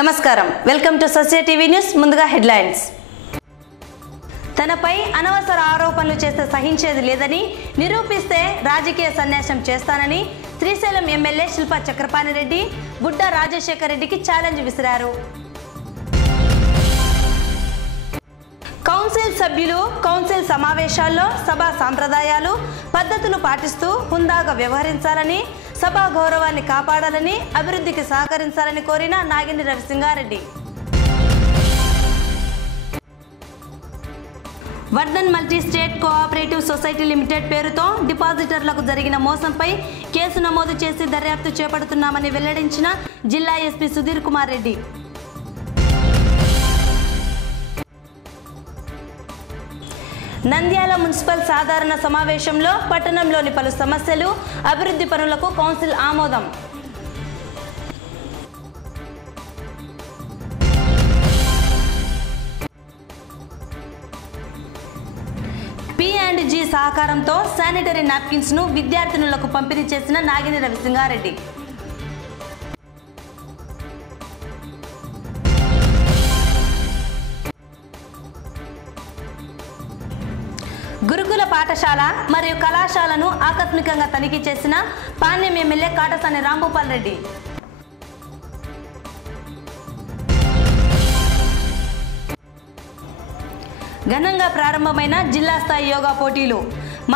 నమస్కారం welcome to సస్య TV news ముందుగా హెడ్లైన్స్ తనపై అనవసర ఆరోపణలు చేస్తే సహించేది లేదని నిరూపిస్తే రాజకీయ సన్యాసం చేస్తానని శ్రీశైలం ఎమ్మెల్యే శిల్పా చక్రపాణి రెడ్డి బుడ్డా రాజశేఖర్ రెడ్డికి ఛాలెంజ్ విసిరారు। కౌన్సిల్ సభ్యులు కౌన్సిల్ సమావేశాల్లో సభా సంప్రదాయాలు పద్ధతులు పాటిస్తూ హుందాగా వ్యవహరించాలని సభా గౌరవాన్ని కాపాడాలని అభివృద్ధికి సహకరించాలని కోరిన Nagini Ravisingareddy. Vardhan multi state cooperative society limited పేరుతో డిపాజిటర్లకు జరిగిన మోసంపై కేసు నమోదు చేసి దర్యాప్తు చేపడుతున్నామని వెల్లడించిన జిల్లా ఎస్పీ సుధీర్ కుమార్ రెడ్డి। నంద్యాల మున్సిపల్ సాధారణ సమావేశంలో పట్టణంలోని పలు సమస్యలు అభివృద్ధి పనులకు కౌన్సిల్ ఆమోదం। P&G సహకారంతో శానిటరీ నాప్కిన్స్ ను విద్యార్థినులకు పంపిణీ చేసిన నాగిని రవిసింగారెడ్డి। గురుకుల పాఠశాల మరియు కళాశాలను ఆకస్మికంగా తనిఖీ చేసిన పాణ్యం ఎమ్మెల్యే కాటసాని రాంభూపాల్ రెడ్డి। ఘనంగా ప్రారంభమైన జిల్లా స్థాయి యోగా పోటీలు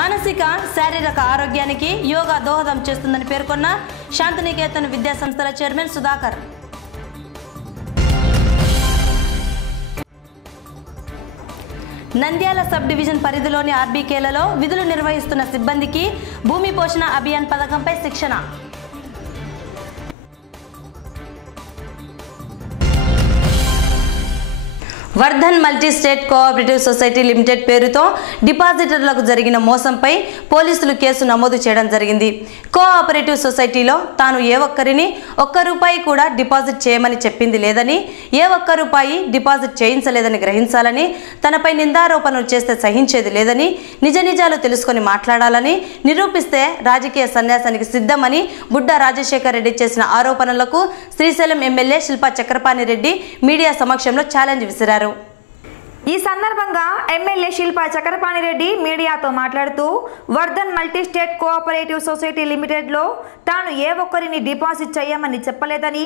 మానసిక శారీరక ఆరోగ్యానికి యోగా దోహదం చేస్తుందని పేర్కొన్న శాంతినికేతన్ విద్యా సంస్థల chairman Sudhakar. Nandyal sub division పరిధిలోని ఆర్బీకేలలో విధులు నిర్వహిస్తున్న సిబ్బందికి భూమి పోషణ అభియాన్ పథకంపై శిక్షణ। Vardhan multi state cooperative society limited పేరుతో డిపాజిటర్లకు జరిగిన మోసంపై పోలీసులు కేసు నమోదు చేయడం జరిగింది। కోఆపరేటివ్ సొసైటీలో తాను ఏ ఒక్కరిని ఒక్క రూపాయి కూడా డిపాజిట్ చేయమని చెప్పింది లేదని ఏ ఒక్క రూపాయి డిపాజిట్ చేయించలేదని గ్రహించాలని తనపై నిందారోపణలు చేస్తే సహించేది లేదని నిజ నిజాలు తెలుసుకొని మాట్లాడాలని నిరూపిస్తే రాజకీయ సన్యాసానికి సిద్ధమని బుడ్డా రాజశేఖర్ రెడ్డి చేసిన ఆరోపణలకు శ్రీశైలం ఎమ్మెల్యే శిల్పా చక్రపాణి రెడ్డి మీడియా సమక్షంలో ఛాలెంజ్ విసిరారు। ఈ సందర్భంగా ఎమ్మెల్యే శిల్పా చక్రపాణి రెడ్డి మీడియాతో మాట్లాడుతూ Vardhan multi state cooperative society లిమిటెడ్లో తాను ఏ ఒక్కరిని డిపాజిట్ చేయమని చెప్పలేదని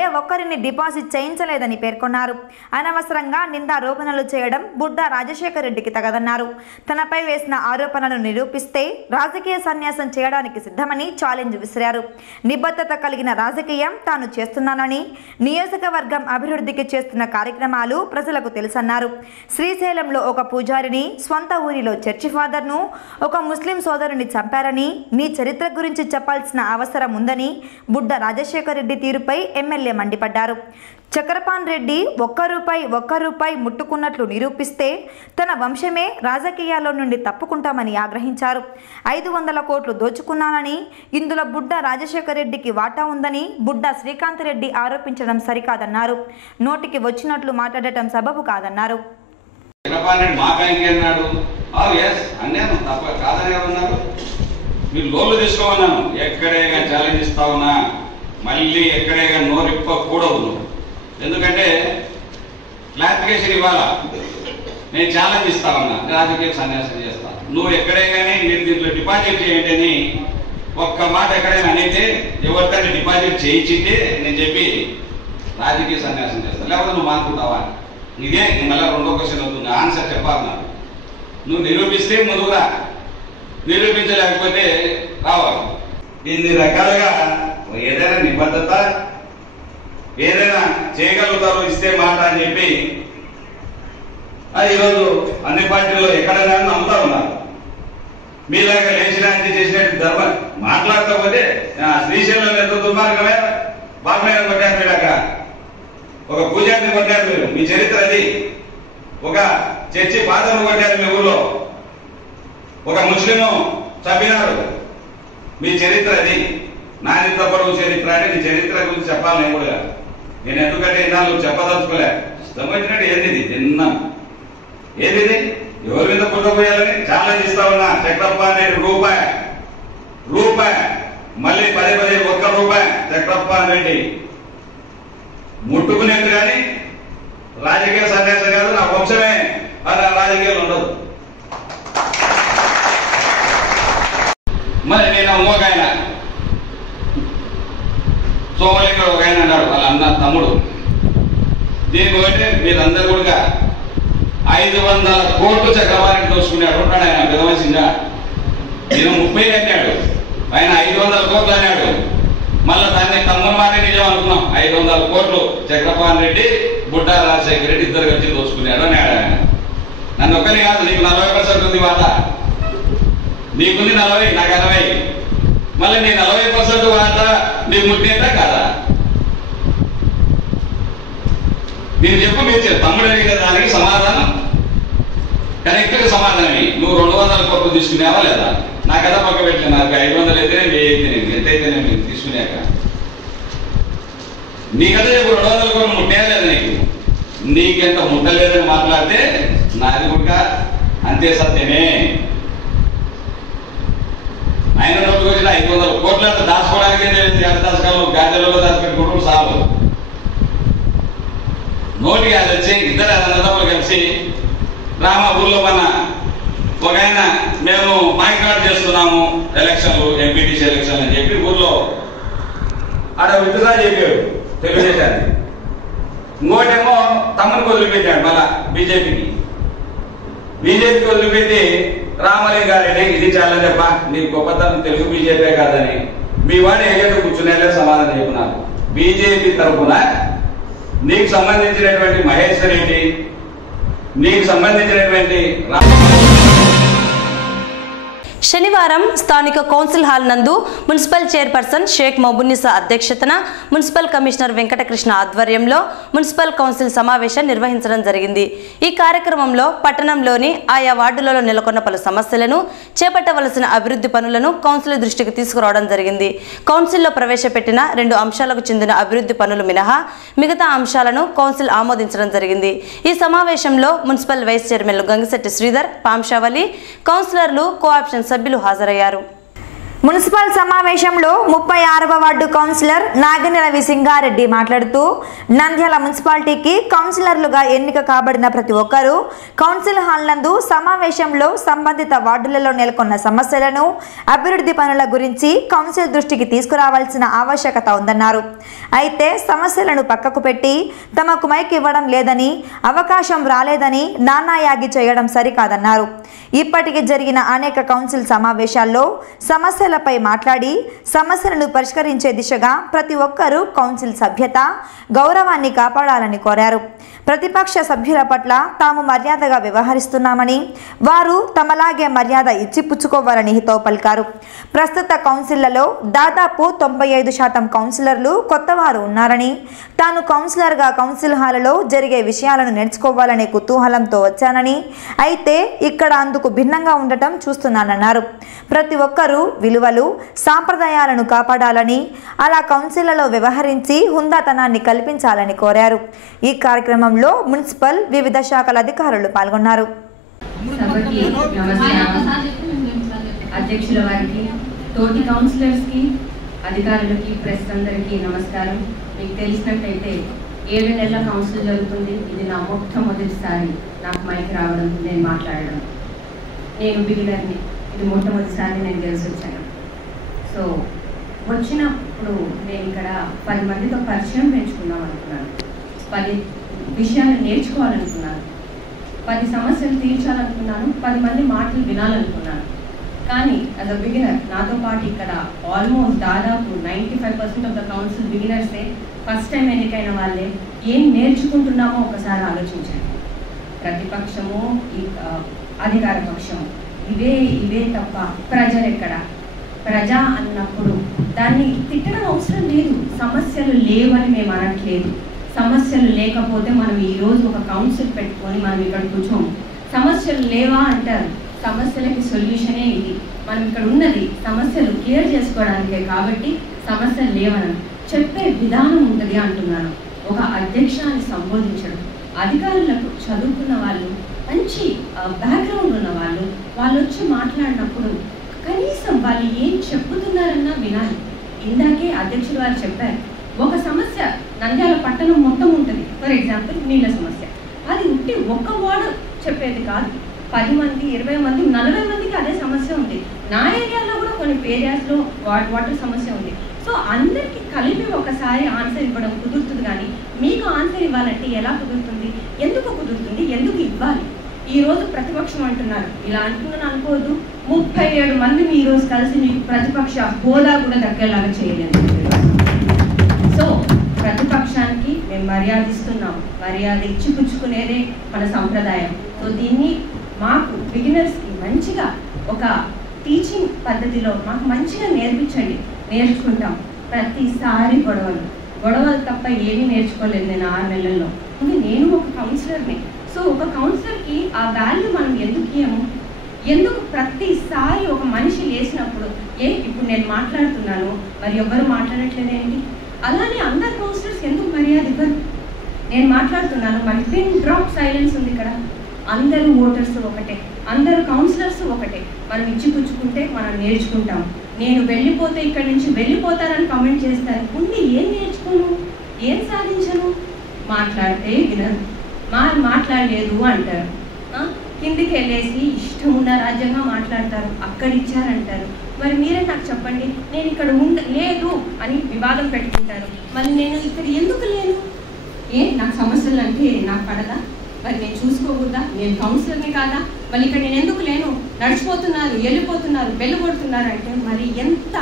ఏ ఒక్కరిని డిపాజిట్ చేయించలేదని పేర్కొన్నారు। అనవసరంగా నిందారోపణలు చేయడం బుడ్డా రాజశేఖర్ రెడ్డికి తగదన్నారు। తనపై వేసిన ఆరోపణలు నిరూపిస్తే రాజకీయ సన్యాసం చేయడానికి సిద్ధమని ఛాలెంజ్ విసిరారు। నిబద్ధత కలిగిన రాజకీయం తాను చేస్తున్నానని నియోజకవర్గం అభివృద్ధికి చేస్తున్న కార్యక్రమాలు ప్రజలకు తెలుసన్నారు। శ్రీశైలంలో ఒక పూజారిని స్వంత ఊరిలో చర్చి ఫాదర్ను ఒక ముస్లిం సోదరుని చంపారని నీ చరిత్ర గురించి చెప్పాల్సిన అవసరం ఉందని బుడ్డా రాజశేఖర్ రెడ్డి తీరుపై ఎమ్మెల్యే మండిపడ్డారు। చక్రపాణి రెడ్డి ఒక్క రూపాయి ముట్టుకున్నట్లు నిరూపిస్తే తన వంశమే రాజకీయాల్లో నుండి తప్పుకుంటామని ఆగ్రహించారు। 500 కోట్లు దోచుకున్నానని ఇందులో బుడ్డా రాజశేఖర్ రెడ్డికి వాటా ఉందని బుడ్డా శ్రీకాంత్ రెడ్డి ఆరోపించడం సరికాదన్నారు। నోటికి వచ్చినట్లు మాట్లాడటం సబబు కాదన్నారు। మీరు లోన్లు తీసుకోమన్నాను, ఎక్కడేగా ఛాలెంజ్ ఇస్తా ఉన్నా, మళ్ళీ ఎక్కడేగా నోరిప్పకూడదు, ఎందుకంటే క్లారిఫికేషన్ ఇవ్వాలా। నేను ఛాలెంజ్ ఇస్తా ఉన్నా, రాజకీయ సన్యాసం చేస్తా, నువ్వు ఎక్కడైనా మీరు దీంట్లో డిపాజిట్ చేయండి అని ఒక్క మాట ఎక్కడైనా అనేది ఎవరికైనా డిపాజిట్ చేయించింటే నేను చెప్పి రాజకీయ సన్యాసం చేస్తాను, లేకపోతే నువ్వు మానుకుంటావా? ఇదే మళ్ళీ రెండో క్వశ్చన్ అవుతుంది, ఆన్సర్ చెప్పాలి। నువ్వు నిరూపిస్తే ముందుగా, నిరూపించలేకపోతే రావాలి। ఇన్ని రకాలుగా ఏదైనా నిబద్ధత ఏదైనా చేయగలుగుతారో ఇస్తే మాట అని చెప్పి ఈరోజు అన్ని పార్టీల్లో ఎక్కడైనా నమ్ముతా ఉన్నారు। మీలాగా లేచినాంటి చేసినట్టు ధర్మం మాట్లాడకపోతే శ్రీశైలం ఎంత దుర్మార్గమే, బాగా కొట్టారు మీరు, అక్కడ ఒక పూజారిని కొట్టారు మీరు, మీ చరిత్ర అది। ఒక చర్చి ఫాదర్ను కొట్టారు మీ ఊళ్ళో, ఒక ముస్లిం చంపినారు, మీ చరిత్ర అది। నానింత పొడవు చరిత్ర అంటే నీ చరిత్ర గురించి చెప్పాలి నేను కూడా, నేను ఎందుకంటే ఇన్నాళ్ళు చెప్పదలుచుకోలే, ఇష్టమైనట్టు ఏది తిన్నాం, ఏది ఎవరి మీద పుట్టపోయాలని ఛాలెంజ్ ఇస్తా ఉన్నా। చక్రపాణి రూపాయి మళ్ళీ 10 1 రూపాయి చక్రపాణి రెడ్డి ముట్టుకునేది కానీ రాజకీయ సన్యాసం కాదు, నా వంశమే రాజకీయాలు ఉండదు. మరి నేను ఇంకొక ఆయన సోమలింగడు ఒక ఆయన అన్నాడు, వాళ్ళ అన్న తమ్ముడు, దీనికి ఒకటి మీరందరూ కూడా 500 కోట్లు చక్రవారిని దోచుకున్నాడు ఉంటాడు ఆయన పెద్ద మనిషిగా. నేను 30 అన్నాడు, ఆయన 500 కోట్లు అన్నాడు. మళ్ళీ దాన్ని తమ్ముడు మాటే నిజం అనుకున్నాం. 500 కోట్లు చక్రపాణి రెడ్డి, బుడ్డా రాజశేఖర రెడ్డి ఇద్దరు కలిసి దోచుకున్నాడు అన్నాడు ఆయన. నన్ను ఒక్కరి కాదు, నీకు 40% ఉంది వాట, నీకుంది 40, నాకు 60. మళ్ళీ నీ 40% వాట నీకు ముట్టేదా కాదా? మీరు చెప్పు, మీరు తమ్ముడు అడిగిన దానికి సమాధానం కరెక్ట్ గా సమాధానమే. నువ్వు 200 కోట్లు తీసుకునేవా లేదా? నా కథ పక్క పెట్టలే, నాకు 500 అయితేనే 1000 అయితేనే ఎంతైతేనే మీరు తీసుకునేక నీ కథ చెప్పు. 200 కోట్లు ముట్టేయలేదు నీకు, నీకెంత ముట్టలేదని మాట్లాడితే నాది కూడా అంతే సత్యమే. ఆయన రోజుకి వచ్చిన 500 కోట్ల దాచుకోవడానికే దాచుకాలు గాజలలో దాచిపెట్టుకుంటూ సాగు నోటికి అది వచ్చి ఇద్దరు అన్నదమ్ములు కలిసి రామ ఊర్లో మన ఒక ఆయన మేము బాయ్కాట్ చేస్తున్నాము ఎలక్షన్లు, ఎంపీటీసీ ఎలక్షన్లు అని చెప్పి ఊర్లో ఆడ విత్డ్రా చెప్పాడు తెలుగుదేశాన్ని. ఇంకోటేమో తమ్మునికి వదిలిపెట్టాడు మళ్ళా బీజేపీకి వదిలిపెట్టి రామలింగారెడ్డి ఇది చాలా చెప్ప నీ గొప్పతనం తెలుగు బీజేపీ కాదని మీ వాడు ఏదైతే కూర్చునేలా సమాధానం చెప్పినారు. బీజేపీ తరఫున నీకు సంబంధించినటువంటి మహేశ్వర్ రెడ్డి, నీకు సంబంధించినటువంటి శనివారం స్థానిక కౌన్సిల్ హాల్ నందు మున్సిపల్ చైర్పర్సన్ షేక్ మహబూనిసా అధ్యక్షతన మున్సిపల్ కమిషనర్ వెంకటకృష్ణ ఆధ్వర్యంలో మున్సిపల్ కౌన్సిల్ సమావేశం నిర్వహించడం జరిగింది. ఈ కార్యక్రమంలో పట్టణంలోని ఆయా వార్డులలో నెలకొన్న పలు సమస్యలను, చేపట్టవలసిన అభివృద్ధి పనులను కౌన్సిల్ దృష్టికి తీసుకురావడం జరిగింది. కౌన్సిల్లో ప్రవేశపెట్టిన 2 అంశాలకు చెందిన అభివృద్ధి పనులు మినహా మిగతా అంశాలను కౌన్సిల్ ఆమోదించడం జరిగింది. ఈ సమావేశంలో municipal vice chairman Gangisetty Sridhar, Pamshavali, కౌన్సిలర్లు, కోఆప్షన్ సభ్యులు హాజరయ్యారు. మున్సిపల్ సమావేశంలో 36వ వార్డు కౌన్సిలర్ నాగినేని సింగారెడ్డి మాట్లాడుతూ, నంద్యాల మున్సిపాలిటీకి కౌన్సిలర్లుగా ఎన్నిక కాబడిన ప్రతి ఒక్కరూ కౌన్సిల్ హాల్ నందు సమావేశంలో సంబంధిత వార్డులలో నెలకొన్న సమస్యలను, అభివృద్ధి పనుల గురించి కౌన్సిల్ దృష్టికి తీసుకురావాల్సిన ఆవశ్యకత ఉందన్నారు. అయితే సమస్యలను పక్కకు పెట్టి తమకు మైక్ ఇవ్వడం లేదని, అవకాశం రాలేదని నానాయాగి చేయడం సరికాదన్నారు. ఇప్పటికి జరిగిన అనేక కౌన్సిల్ సమావేశాల్లో సమస్యలపై మాట్లాడి సమస్యలను పరిష్కరించే దిశగా ప్రతి ఒక్కరూ కౌన్సిల్ సభ్యత, గౌరవాన్ని కాపాడాలని కోరారు. ప్రతిపక్ష సభ్యుల పట్ల తాము మర్యాదగా వ్యవహరిస్తున్నామని, వారు తమలాగే మర్యాద ఇచ్చిపుచ్చుకోవాలని హితవు పలికారు. ప్రస్తుత కౌన్సిళ్లలో దాదాపు 95% కౌన్సిలర్లు కొత్తవారు ఉన్నారని, తాను కౌన్సిలర్గా కౌన్సిల్ హాల్లో జరిగే విషయాలను నేర్చుకోవాలనే కుతూహలంతో వచ్చానని, అయితే ఇక్కడ అందుకు భిన్నంగా ఉండటం చూస్తున్నానన్నారు. ప్రతి ఒక్కరూ విలువలు, సాంప్రదాయాలను కాపాడాలని, అలా కౌన్సిళ్లలో వ్యవహరించి హుందాతనాన్ని కల్పించాలని కోరారు. ఈ కార్యక్రమంలో మున్సిపల్ వివిధ శాఖల అధికారులు పాల్గొన్నారు. అధ్యక్షుల వారికి, తోటి కౌన్సిలర్స్ కి, అధికారులకి, ప్రెస్ అందరికీ నమస్కారం. మీకు తెలిసినట్టయితే 7 నెలల కౌన్సిల్ జరుగుతుంది. ఇది నా మొట్టమొదటిసారి నాకు మైక్ రావడం, నేను మాట్లాడడం. నేను బిగినర్ని, ఇది మొట్టమొదటిసారి నేను తెలిసి వచ్చాను. సో వచ్చినప్పుడు నేను ఇక్కడ 10 మందితో పరిచయం పెంచుకుందాం అనుకున్నాను, 10 విషయాలు నేర్చుకోవాలనుకున్నాను, 10 సమస్యలు తీర్చాలనుకున్నాను, 10 మంది మాటలు వినాలనుకున్నాను. కానీ యాజ్ అ బిగినర్ నాతో పాటు ఇక్కడ ఆల్మోస్ట్ దాదాపు 95% ఆఫ్ ద కౌన్సిల్ బిగినర్సే, ఫస్ట్ టైం ఎన్నికైన వాళ్ళే. ఏం నేర్చుకుంటున్నామో ఒకసారి ఆలోచించండి. ప్రతిపక్షము, అధికార పక్షము ఇవే తప్ప ప్రజలు ఎక్కడ? ప్రజ అన్నప్పుడు దాన్ని తిట్టడం అవసరం లేదు. సమస్యలు లేవని మేము అనట్లేదు. సమస్యలు లేకపోతే మనం ఈరోజు ఒక కౌన్సిల్ పెట్టుకొని మనం ఇక్కడ కూర్చోము. సమస్యలు లేవా అంటారు, సమస్యలకి సొల్యూషనే ఇది. మనం ఇక్కడ ఉన్నది సమస్యలు క్లియర్ చేసుకోవడానికే, కాబట్టి సమస్యలు లేవని చెప్పే విధానం ఉంటుంది అంటున్నాను. ఒక అధ్యక్షాన్ని సంబోధించడం, అధికారులకు చదువుకున్న వాళ్ళు, మంచి బ్యాక్గ్రౌండ్ ఉన్న వాళ్ళు వచ్చి మాట్లాడినప్పుడు కనీసం వాళ్ళు ఏం చెప్పుతున్నారన్నా వినాలి. ఇందాకే అధ్యక్షుడు వారు చెప్పారు, ఒక సమస్య నంద్యాల పట్టణం మొత్తం ఉంటుంది. ఫర్ ఎగ్జాంపుల్ నీళ్ళ సమస్య, అది ఉంటే ఒక్క వార్డు చెప్పేది కాదు, 10 మంది 20 మంది 40 మందికి అదే సమస్య ఉంది. నా ఏరియాలో కూడా కొన్ని ఏరియాస్లో వాటర్ సమస్య ఉంది. సో అందరికీ కలిపి ఒకసారి ఆన్సర్ ఇవ్వడం కుదురుతుంది, కానీ మీకు ఆన్సర్ ఇవ్వాలంటే ఎలా కుదురుతుంది? ఎందుకు కుదురుతుంది? ఎందుకు ఇవ్వాలి? ఈరోజు ప్రతిపక్షం అంటున్నారు, ఇలా అంటున్నాను అనుకోవద్దు. 37 మందిని ఈరోజు కలిసి మీకు ప్రతిపక్ష హోదా కూడా దక్కేలాగా చేయలేదు. సో ప్రతిపక్షానికి మేము మర్యాదిస్తున్నాం, మర్యాద ఇచ్చి పుచ్చుకునేదే మన సంప్రదాయం. సో దీన్ని మాకు బిగినర్స్కి మంచిగా ఒక టీచింగ్ పద్ధతిలో మాకు మంచిగా నేర్పించండి, నేర్చుకుంటాం. ప్రతిసారి గొడవలు తప్ప ఏమీ నేర్చుకోలేదు నేను 6 నెలల్లో. నేను ఒక కౌన్సిలర్ని. సో ఒక కౌన్సిలర్కి ఆ వాల్యూ మనం ఎందుకు ఇయ్యము? ఎందుకు ప్రతిసారి ఒక మనిషి లేచినప్పుడు ఇప్పుడు నేను మాట్లాడుతున్నాను మరి ఎవరు మాట్లాడట్లేదేంటి? అలానే అందరు కౌన్సిలర్స్ ఎందుకు మర్యాద ఇవ్వరు? నేను మాట్లాడుతున్నాను, మరి పిన్ డ్రాప్ సైలెన్స్ ఉంది ఇక్కడ. అందరూ ఓటర్స్ ఒకటే, అందరూ కౌన్సిలర్స్ ఒకటే. మనం ఇచ్చి పుచ్చుకుంటే మనం నేర్చుకుంటాం. నేను వెళ్ళిపోతే ఇక్కడి నుంచి వెళ్ళిపోతానని కామెంట్ చేస్తాను. ఉండి ఏం నేర్చుకోను, ఏం సాధించను? మాట్లాడితే వినరు, మాట్లాడలేదు అంటారు. కిందికి వెళ్ళేసి ఇష్టం ఉన్న రాజ్యంగా మాట్లాడతారు, అక్కడ ఇచ్చారంటారు. మరి మీరే నాకు చెప్పండి, నేను ఇక్కడ లేదు అని వివాదం పెట్టుకుంటారు. మరి నేను ఇక్కడ ఎందుకు లేను? నాకు సమస్యలు అంటే నాకు పడదా? మరి నేను చూసుకోకూడదా? నేను కౌన్సిలర్ని కాదా? మళ్ళీ ఇక్కడ నేను ఎందుకు లేను? నడిచిపోతున్నారు, వెళ్ళిపోతున్నారు, వెళ్ళగొడుతున్నారు అంటే మరి ఎంత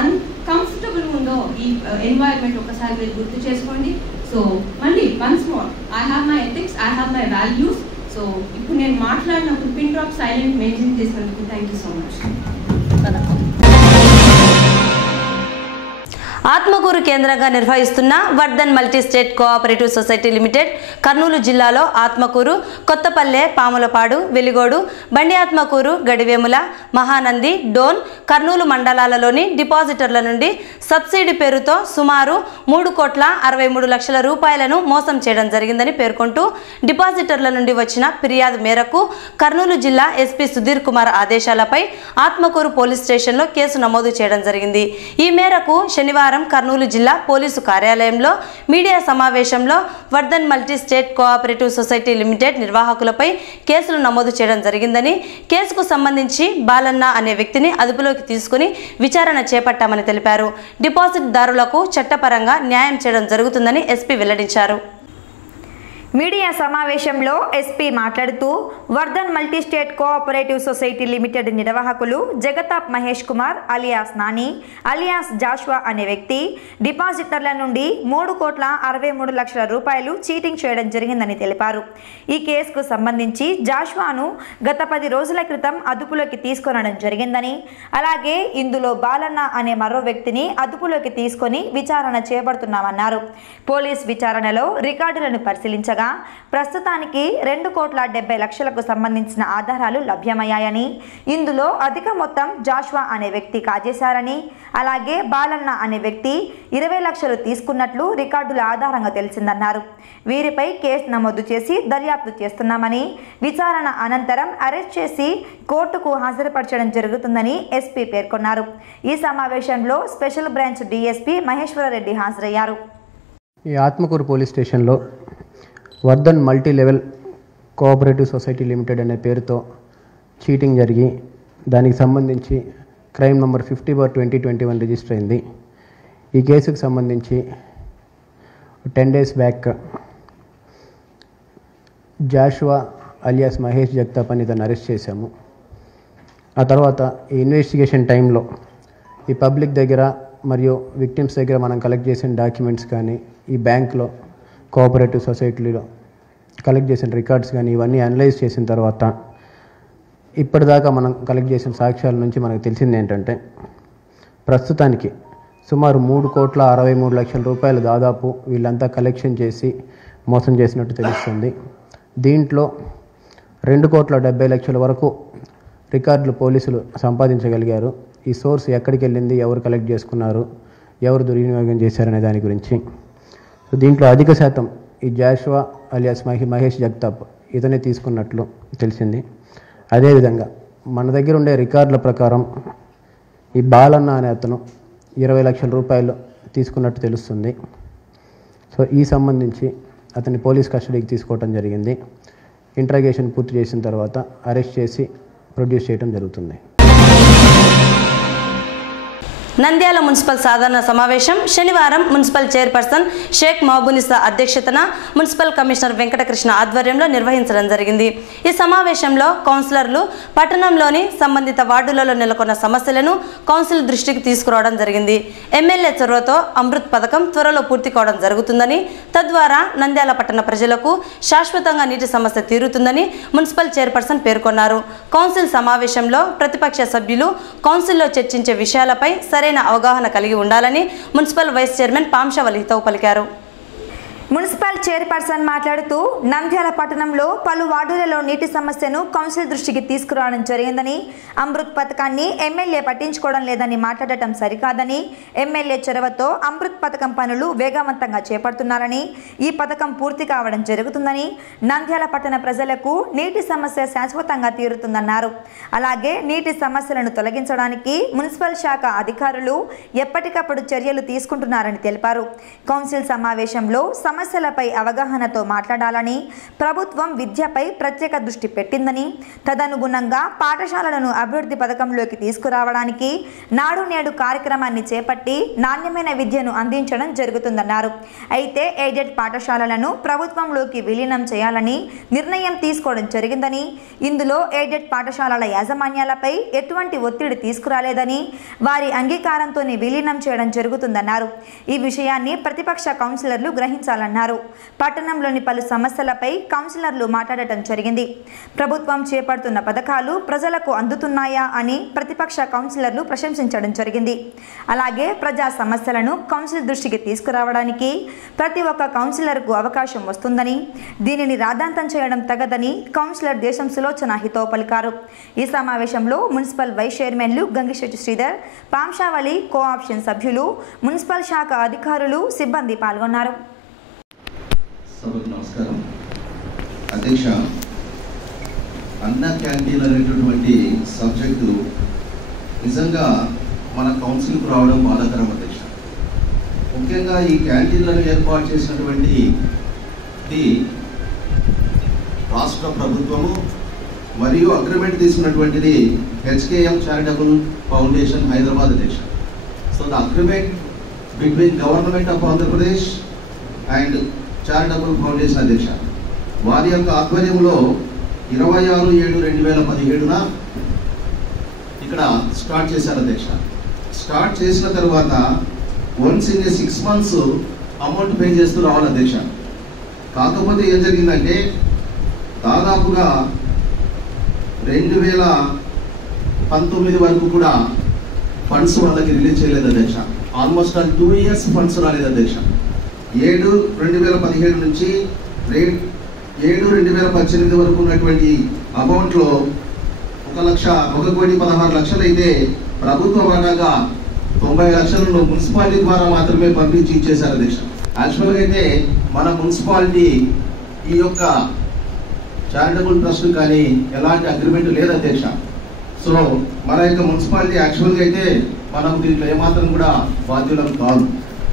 అన్కంఫర్టబుల్ ఉందో ఈ ఎన్వైరన్మెంట్ ఒకసారి మీరు గుర్తు చేసుకోండి. సో మళ్ళీ once more, I have my ethics, I have my values. So ఇప్పుడు నేను మాట్లాడినప్పుడు పిన్ డ్రాప్ సైలెంట్ మెన్షన్ చేసినందుకు thank you so much. Atmakur కేంద్రంగా నిర్వహిస్తున్న Vardhan multi state cooperative society limited Kurnool జిల్లాలో ఆత్మకూరు, కొత్తపల్లె, పాములపాడు, వెలిగోడు, బండి ఆత్మకూరు, గడివేముల, మహానంది, డోన్, కర్నూలు మండలాలలోని డిపాజిటర్ల నుండి సబ్సిడీ పేరుతో సుమారు 3,63,00,000 రూపాయలను మోసం చేయడం జరిగిందని పేర్కొంటూ డిపాజిటర్ల నుండి వచ్చిన ఫిర్యాదు మేరకు కర్నూలు జిల్లా ఎస్పీ సుధీర్ కుమార్ ఆదేశాలపై ఆత్మకూరు పోలీస్ స్టేషన్లో కేసు నమోదు చేయడం జరిగింది. ఈ మేరకు శనివారం కర్నూలు జిల్లా పోలీసు కార్యాలయంలో మీడియా సమావేశంలో Vardhan multi state cooperative society limited నిర్వాహకులపై కేసులు నమోదు చేయడం జరిగిందని, కేసుకు సంబంధించి బాలన్న అనే వ్యక్తిని అదుపులోకి తీసుకుని విచారణ చేపట్టామని తెలిపారు. డిపాజిట్ దారులకు చట్టపరంగా న్యాయం చేయడం జరుగుతుందని ఎస్పీ వెల్లడించారు. మీడియా సమావేశంలో ఎస్పీ మాట్లాడుతూ Vardhan multi state cooperative society limited నిర్వాహకులు జగతాప్ మహేష్ కుమార్ అలియాస్ నాని అలియాస్ జాషువా అనే వ్యక్తి డిపాజిటర్ల నుండి 3,63,00,000 రూపాయలు చీటింగ్ చేయడం జరిగిందని తెలిపారు. ఈ కేసుకు సంబంధించి జాషువాను గత 10 రోజుల క్రితం అదుపులోకి తీసుకొనడం జరిగిందని, అలాగే ఇందులో బాలన్న అనే మరో వ్యక్తిని అదుపులోకి తీసుకొని విచారణ చేపడుతున్నామన్నారు. పోలీస్ విచారణలో రికార్డులను పరిశీలించగా ప్రస్తుతానికి 2,70,00,000కు సంబంధించిన ఆధారాలు లభ్యమయ్యాయని, ఇందులో అధిక మొత్తం జాషువా అనే వ్యక్తి కాజేశారని, అలాగే బాలన్న అనే వ్యక్తి 20 లక్షలు తీసుకున్నట్లు రికార్డుల ఆధారంగా తెలిసిందన్నారు. వీరిపై కేసు నమోదు చేసి దర్యాప్తు చేస్తున్నామని, విచారణ అనంతరం అరెస్ట్ చేసి కోర్టుకు హాజరుపరచడం జరుగుతుందని ఎస్పీ పేర్కొన్నారు. ఈ సమావేశంలో స్పెషల్ బ్రాంచ్ డీఎస్పీ మహేశ్వరరెడ్డి హాజరయ్యారు. ఈ ఆత్మకూరు పోలీస్ స్టేషన్లో Vardhan multi level cooperative society limited అనే పేరుతో చీటింగ్ జరిగి దానికి సంబంధించి క్రైమ్ నంబర్ 50/2021 రిజిస్టర్ అయింది. ఈ కేసుకు సంబంధించి 10 days back Joshua alias Mahesh Jagtap అని ఇతను అరెస్ట్ చేశాము. ఆ తర్వాత ఈ ఇన్వెస్టిగేషన్ టైంలో ఈ పబ్లిక్ దగ్గర మరియు విక్టిమ్స్ దగ్గర మనం కలెక్ట్ చేసిన డాక్యుమెంట్స్ కానీ, ఈ బ్యాంక్లో కోఆపరేటివ్ సొసైటీలో కలెక్ట్ చేసిన రికార్డ్స్ కానీ ఇవన్నీ అనలైజ్ చేసిన తర్వాత ఇప్పటిదాకా మనం కలెక్ట్ చేసిన సాక్ష్యాల నుంచి మనకు తెలిసింది ఏంటంటే, ప్రస్తుతానికి సుమారు 3,63,00,000 రూపాయలు దాదాపు వీళ్ళంతా కలెక్షన్ చేసి మోసం చేసినట్టు తెలుస్తుంది. దీంట్లో 2,70,00,000 వరకు రికార్డులు పోలీసులు సంపాదించగలిగారు. ఈ సోర్స్ ఎక్కడికి వెళ్ళింది, ఎవరు కలెక్ట్ చేసుకున్నారు, ఎవరు దుర్వినియోగం చేశారనే దాని గురించి. దీంట్లో అధిక శాతం ఈ జాషువా అలియాస్ మహేష్ జగతాప్ ఇతనే తీసుకున్నట్లు తెలిసింది. అదేవిధంగా మన దగ్గర ఉండే రికార్డుల ప్రకారం ఈ బాలన్న అనే అతను 20 లక్షల రూపాయలు తీసుకున్నట్టు తెలుస్తుంది. సో ఈ సంబంధించి అతన్ని పోలీస్ కస్టడీకి తీసుకోవడం జరిగింది. ఇంట్రాగేషన్ పూర్తి చేసిన తర్వాత అరెస్ట్ చేసి ప్రొడ్యూస్ చేయడం జరుగుతుంది. నంద్యాల మున్సిపల్ సాధారణ సమావేశం శనివారం మున్సిపల్ చైర్పర్సన్ షేక్ మహబూనిసా అధ్యక్షతన మున్సిపల్ కమిషనర్ వెంకటకృష్ణ ఆధ్వర్యంలో నిర్వహించడం జరిగింది. ఈ సమావేశంలో కౌన్సిలర్లు పట్టణంలోని సంబంధిత వార్డులలో నెలకొన్న సమస్యలను కౌన్సిల్ దృష్టికి తీసుకురావడం జరిగింది. ఎమ్మెల్యే చొరవతో అమృత్ పథకం త్వరలో పూర్తి కావడం జరుగుతుందని, తద్వారా నంద్యాల పట్టణ ప్రజలకు శాశ్వతంగా నీటి సమస్య తీరుతుందని మున్సిపల్ చైర్పర్సన్ పేర్కొన్నారు. కౌన్సిల్ సమావేశంలో ప్రతిపక్ష సభ్యులు కౌన్సిల్లో చర్చించే విషయాలపై సరైన అవగాహన కలిగి ఉండాలని మున్సిపల్ వైస్ చైర్మన్ పాంశావలి హితవు పలికారు. మున్సిపల్ చైర్పర్సన్ మాట్లాడుతూ నంద్యాల పట్టణంలో పలు వార్డులలో నీటి సమస్యను కౌన్సిల్ దృష్టికి తీసుకురావడం జరిగిందని, అమృత్ పథకాన్ని ఎమ్మెల్యే పట్టించుకోవడం లేదని మాట్లాడటం సరికాదని, ఎమ్మెల్యే చొరవతో అమృత్ పథకం పనులు వేగవంతంగా చేపడుతున్నారని, ఈ పథకం పూర్తి కావడం జరుగుతుందని, నంద్యాల పట్టణ ప్రజలకు నీటి సమస్య శాశ్వతంగా తీరుతుందన్నారు. అలాగే నీటి సమస్యలను తొలగించడానికి మున్సిపల్ శాఖ అధికారులు ఎప్పటికప్పుడు చర్యలు తీసుకుంటున్నారని తెలిపారు. కౌన్సిల్ సమావేశంలో సమస్యలపై అవగాహనతో మాట్లాడాలని, ప్రభుత్వం విద్యపై ప్రత్యేక దృష్టి పెట్టిందని, తదనుగుణంగా పాఠశాలలను అభివృద్ధి పథకంలోకి తీసుకురావడానికి నాడు నేడు కార్యక్రమాన్ని చేపట్టి నాణ్యమైన విద్యను అందించడం జరుగుతుందన్నారు. అయితే ఎయిడెడ్ పాఠశాలలను ప్రభుత్వంలోకి విలీనం చేయాలని నిర్ణయం తీసుకోవడం జరిగిందని, ఇందులో ఎయిడెడ్ పాఠశాలల యాజమాన్యాలపై ఎటువంటి ఒత్తిడి తీసుకురాలేదని, వారి అంగీకారంతోనే విలీనం చేయడం జరుగుతుందన్నారు. ఈ విషయాన్ని ప్రతిపక్ష కౌన్సిలర్లు గ్రహించాలన్నారు. పట్టణంలోని పలు సమస్యలపై కౌన్సిలర్లు మాట్లాడటం జరిగింది. ప్రభుత్వం చేపడుతున్న పథకాలు ప్రజలకు అందుతున్నాయా అని ప్రతిపక్ష కౌన్సిలర్లు ప్రశంసించడం జరిగింది. అలాగే ప్రజా సమస్యలను కౌన్సిల్ దృష్టికి తీసుకురావడానికి ప్రతి ఒక్క కౌన్సిలర్కు అవకాశం వస్తుందని, దీనిని రాద్ధాంతం చేయడం తగదని కౌన్సిలర్ దేశం సులోచన హితవు పలికారు. ఈ సమావేశంలో మున్సిపల్ వైస్ చైర్మన్లు గంగిశెట్టి శ్రీధర్, పాంశావలి కోఆప్షన్ సభ్యులు, మున్సిపల్ శాఖ అధికారులు, సిబ్బంది పాల్గొన్నారు. సభకు నమస్కారం. అధ్యక్ష, అన్న క్యాంటీన్ అనేటటువంటి సబ్జెక్టు నిజంగా మన కౌన్సిల్కు రావడం బాధాకరం అధ్యక్ష. ముఖ్యంగా ఈ క్యాంటీన్లను ఏర్పాటు చేసినటువంటి రాష్ట్ర ప్రభుత్వము మరియు అగ్రిమెంట్ తీసుకున్నటువంటిది హెచ్కేఎం చారిటబుల్ ఫౌండేషన్ హైదరాబాద్ అధ్యక్ష. So the agreement between government of Andhra Pradesh and charitable foundation అధ్యక్ష, వారి యొక్క ఆధ్వర్యంలో 26/7/2017 ఇక్కడ స్టార్ట్ చేశారు అధ్యక్ష. స్టార్ట్ చేసిన తర్వాత once in 6 months amount pay చేస్తూ రావాలి అధ్యక్ష. కాకపోతే ఏం జరిగిందంటే దాదాపుగా 2019 వరకు కూడా ఫండ్స్ వాళ్ళకి రిలీజ్ చేయలేదు అధ్యక్ష. ఆల్మోస్ట్ 2 years ఫండ్స్ రాలేదు అధ్యక్ష. 7/2017 నుంచి 7/2018 వరకు ఉన్నటువంటి అమౌంట్లో 1,16,00,000 అయితే ప్రభుత్వ వాటాగా 90 లక్షలను మున్సిపాలిటీ ద్వారా మాత్రమే పంపించి ఇచ్చేశారు అధ్యక్ష. యాక్చువల్గా అయితే మన మున్సిపాలిటీ ఈ యొక్క చారిటబుల్ ట్రస్ట్ కానీ ఎలాంటి అగ్రిమెంట్ లేదు అధ్యక్ష. సో మన యొక్క మున్సిపాలిటీ యాక్చువల్గా అయితే మనం దీంట్లో ఏమాత్రం కూడా బాధ్యులం కాదు.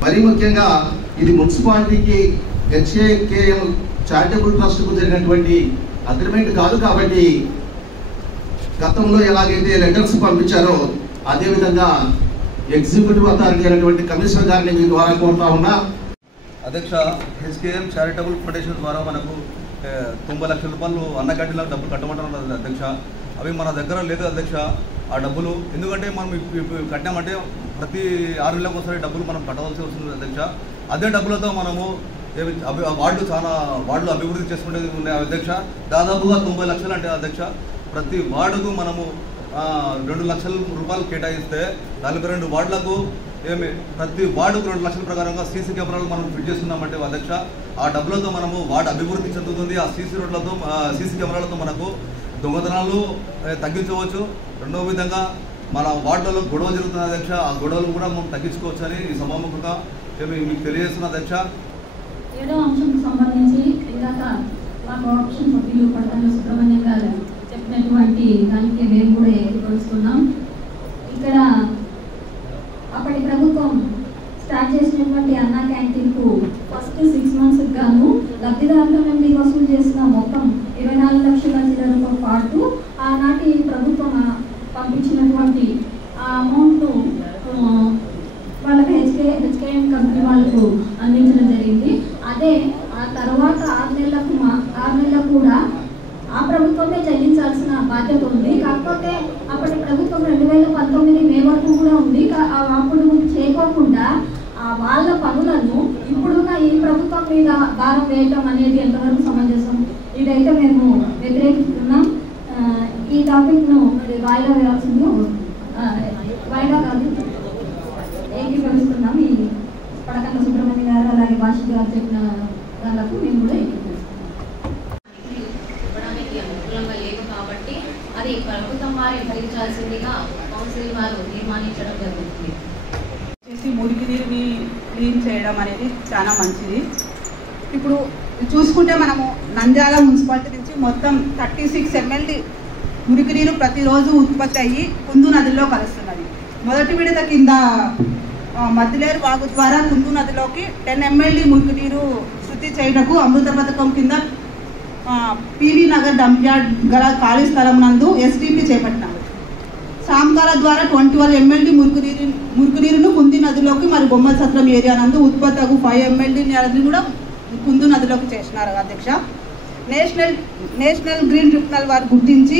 మరీ ముఖ్యంగా ఇది మున్సిపాలిటీకి హెచ్కేఎం చారిటబుల్ ట్రస్ట్కు జరిగినటువంటి అగ్రిమెంట్ కాదు. కాబట్టి గతంలో ఎలాగైతే లెటర్స్ పంపించారో అదేవిధంగా ఎగ్జిక్యూటివ్ అథారిటీ అయినటువంటి కమిషనర్ గారిని మీ ద్వారా కోరుతా ఉన్నా. అధ్యక్ష, హెచ్కేఎం చారిటబుల్ ఫౌండేషన్ ద్వారా మనకు 90 లక్షల రూపాయలు అన్న క్యాంటీన్లకు డబ్బులు కట్టమంటున్నారు అధ్యక్ష. అవి మన దగ్గర లేదు అధ్యక్ష ఆ డబ్బులు. ఎందుకంటే మనం కట్టామంటే ప్రతి 6 నెలలకు ఒకసారి డబ్బులు మనం కట్టవలసి వస్తుంది అధ్యక్ష. అదే డబ్బులతో మనము వార్డులు అభివృద్ధి చేసుకునేది ఉన్నాయి అధ్యక్ష. దాదాపుగా 90 లక్షలు అంటే అధ్యక్ష ప్రతి వార్డుకు మనము 2 లక్షల రూపాయలు కేటాయిస్తే 42 వార్డులకు ప్రతి వార్డుకు 2 లక్షల ప్రకారంగా సీసీ కెమెరాలు మనం ఫిట్ చేస్తున్నామంటే అధ్యక్ష ఆ డబ్బులతో మనము వార్డు అభివృద్ధి చెందుతుంది. ఆ సీసీ కెమెరాలతో మనకు దొంగతనాలు తగ్గించవచ్చు. రెండవ విధంగా మన వార్డులలో గొడవ జరుగుతున్న అధ్యక్ష ఆ గొడవలు కూడా మనం తగ్గించుకోవచ్చు అని ఈ సభాముఖంగా మీకు తెలియజేస్తున్న అధ్యక్ష. 7వ అంశంకు సంబంధించి ఇందాక మా కోఆప్షన్ సభ్యులు పడతాను సుబ్రహ్మణ్యం గారు చెప్పినటువంటి దానికి మేము కూడా ఏకీభవిస్తున్నాం. ఇక్కడ అప్పటి ప్రభుత్వం స్టార్ట్ చేసినటువంటి అన్నా క్యాంటీన్కు ఫస్ట్ 6 గాను లబ్ధిదారుల నుండి వసూలు చేసిన మొత్తం 24 లక్షల చిల్లరతో పాటు ఆనాటి ప్రభుత్వం పంపించినటువంటి ఆ అమౌంట్ వాళ్ళకి హెచ్కేఎం కంపెనీ వాళ్ళకు అందించడం జరిగింది. అదే ఆ తర్వాత 6 నెలలకు కూడా ఆ ప్రభుత్వమే చెల్లించాల్సిన బాధ్యత ఉంది. కాకపోతే అప్పటి ప్రభుత్వం 2019 మే వరకు కూడా ఉంది. అప్పుడు చేయకోకుండా వాళ్ళ పనులను ఇప్పుడున్న ఈ ప్రభుత్వం మీద భారం వేయటం అనేది ఎంతవరకు సమంజసం? ఇదైతే మేము వ్యతిరేకిస్తున్నాం. ఈ టాపిక్ను వాయిదా వేయాల్సిందిగా వాయిదా కాదు ఏకీభవిస్తున్నాం. ఈ పడకన్న సుబ్రహ్మణ్య గారు అలాగే భాష గారు చెప్పిన వాళ్ళకు మేము కూడా ఇవ్వడానికి అనుకూలంగా లేదు కాబట్టి అది ప్రభుత్వం వారే భరించాల్సిందిగా కౌన్సిల్ వారు తీర్మానించడం జరుగుతుంది. మురికి నీరుని క్లీన్ చేయడం అనేది చాలా మంచిది. ఇప్పుడు చూసుకుంటే మనము నంద్యాల మున్సిపాలిటీ నుంచి మొత్తం 36 MLD మురికి నీరు ప్రతిరోజు ఉత్పత్తి అయ్యి కుందు నదిలో కలుస్తున్నది. మొదటి విడత కింద మద్దిలేరు వాగు ద్వారా కుందు నదిలోకి 10 MLD మురికి నీరు శుద్ధి చేయటకు అమృత పథకం కింద PV నగర్ డంప్ యార్డ్ గల ఖాళీ స్థలం నందు STP చేపట్టినారు. సాంకాల ద్వారా 21 MLD మురికి నీరును కుంది నదిలోకి మరి బొమ్మల సత్రం ఏరియా నందు ఉత్పత్తి 5 MLD నీరుని కూడా కుందు నదిలోకి చేసినారు అధ్యక్ష. నేషనల్ గ్రీన్ ట్రిబ్యునల్ వారు గుర్తించి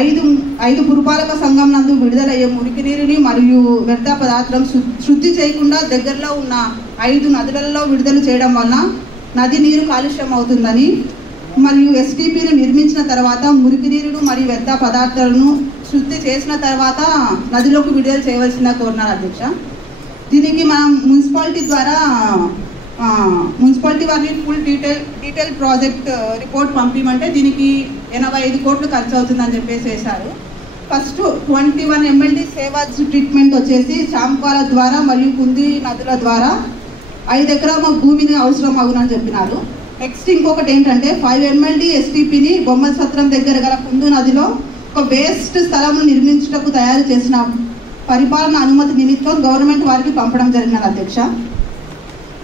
5 పురపాలక సంఘం నందు విడుదలయ్యే మురికి నీరుని మరియు వ్యర్థ పదార్థం శుద్ధి చేయకుండా దగ్గరలో ఉన్న 5 నదులలో విడుదల చేయడం వలన నది నీరు కాలుష్యం అవుతుందని మరియు STPను నిర్మించిన తర్వాత మురికి నీరును మరియు వ్యర్థ పదార్థాలను శుద్ధి చేసిన తర్వాత నదిలోకి విడుదల చేయవలసిందిగా కోరినారు అధ్యక్ష. దీనికి మనం మున్సిపాలిటీ ద్వారా మున్సిపాలిటీ వారిని ఫుల్ డీటెయిల్ ప్రాజెక్ట్ రిపోర్ట్ పంపించమంటే దీనికి 85 కోట్లు ఖర్చు అవుతుందని చెప్పేసి వేశారు. ఫస్ట్ 21 MLD సేవాజ్ ట్రీట్మెంట్ వచ్చేసి శాంపాల ద్వారా మరియు కుంది నదుల ద్వారా 5 ఎకరాల భూమిని అవసరం అవునని చెప్పినారు. నెక్స్ట్ ఇంకొకటి ఏంటంటే 5 MLD STPని బొమ్మల సత్రం దగ్గర గల కుందు నదిలో ఒక వేస్ట్ స్థలం నిర్మించుటకు తయారు చేసిన పరిపాలన అనుమతి నిమిత్తం గవర్నమెంట్ వారికి పంపడం జరిగినది అధ్యక్ష.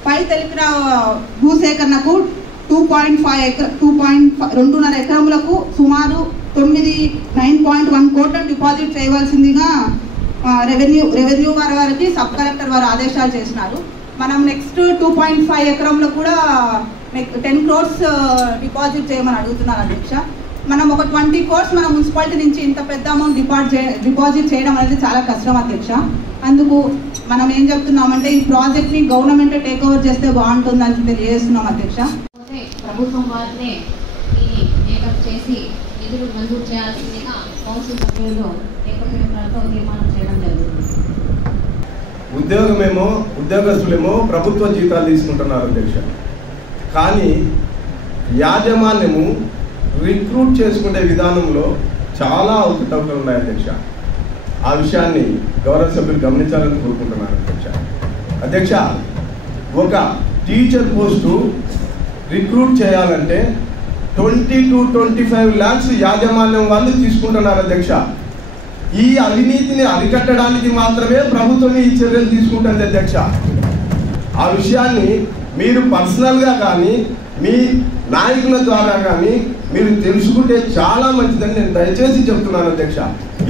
పై తెలిపిన భూసేకరణకు 2.5 ఎకరములకు సుమారు 9.1 కోట్ల డిపాజిట్ చేయవలసిందిగా రెవెన్యూ వారికి సబ్ కలెక్టర్ వారు ఆదేశాలు చేసినారు. మనం నెక్స్ట్ 2.5 ఎకరంలో కూడా 10 crores డిపాజిట్ చేయమని అడుగుతున్నారు అధ్యక్ష. మనం ఒక 20 crores మన మున్సిపాలిటీ నుంచి ఇంత పెద్ద అమౌంట్ డిపాజిట్ చేయడం అనేది చాలా కష్టం అధ్యక్ష. అందుకు మనం ఏం చెప్తున్నామంటే ఈ ప్రాజెక్ట్ని గవర్నమెంట్ టేక్ ఓవర్ చేస్తే బాగుంటుందని తెలియజేస్తున్నాం అధ్యక్ష. ప్రభుత్వం వారినే దీన్ని మేకప్ చేసి నిధులు మంజూరు చేయాల్సిందిగా కౌన్సిల్ సభ్యులు ఏకగ్రీవంతో తీర్మానం చేయడం జరుగుతుంది. ఉద్యోగస్తులేమో ప్రభుత్వ జీతాలు తీసుకుంటున్నారు అధ్యక్ష. కానీ యాజమాన్యము రిక్రూట్ చేసుకునే విధానంలో చాలా అవకతవకలు ఉన్నాయి అధ్యక్ష. ఆ విషయాన్ని గౌరవ సభ్యులు గమనించాలని కోరుకుంటున్నారు అధ్యక్ష. ఒక టీచర్ పోస్టు రిక్రూట్ చేయాలంటే 20 to 25 lakhs యాజమాన్యం వాళ్ళు తీసుకుంటున్నారు అధ్యక్ష. ఈ అవినీతిని అరికట్టడానికి మాత్రమే ప్రభుత్వం ఈ చర్యలు తీసుకుంటుంది అధ్యక్ష. ఆ విషయాన్ని మీరు పర్సనల్గా కానీ మీ నాయకుల ద్వారా కానీ మీరు తెలుసుకుంటే చాలా మంచిదని నేను దయచేసి చెప్తున్నాను అధ్యక్ష.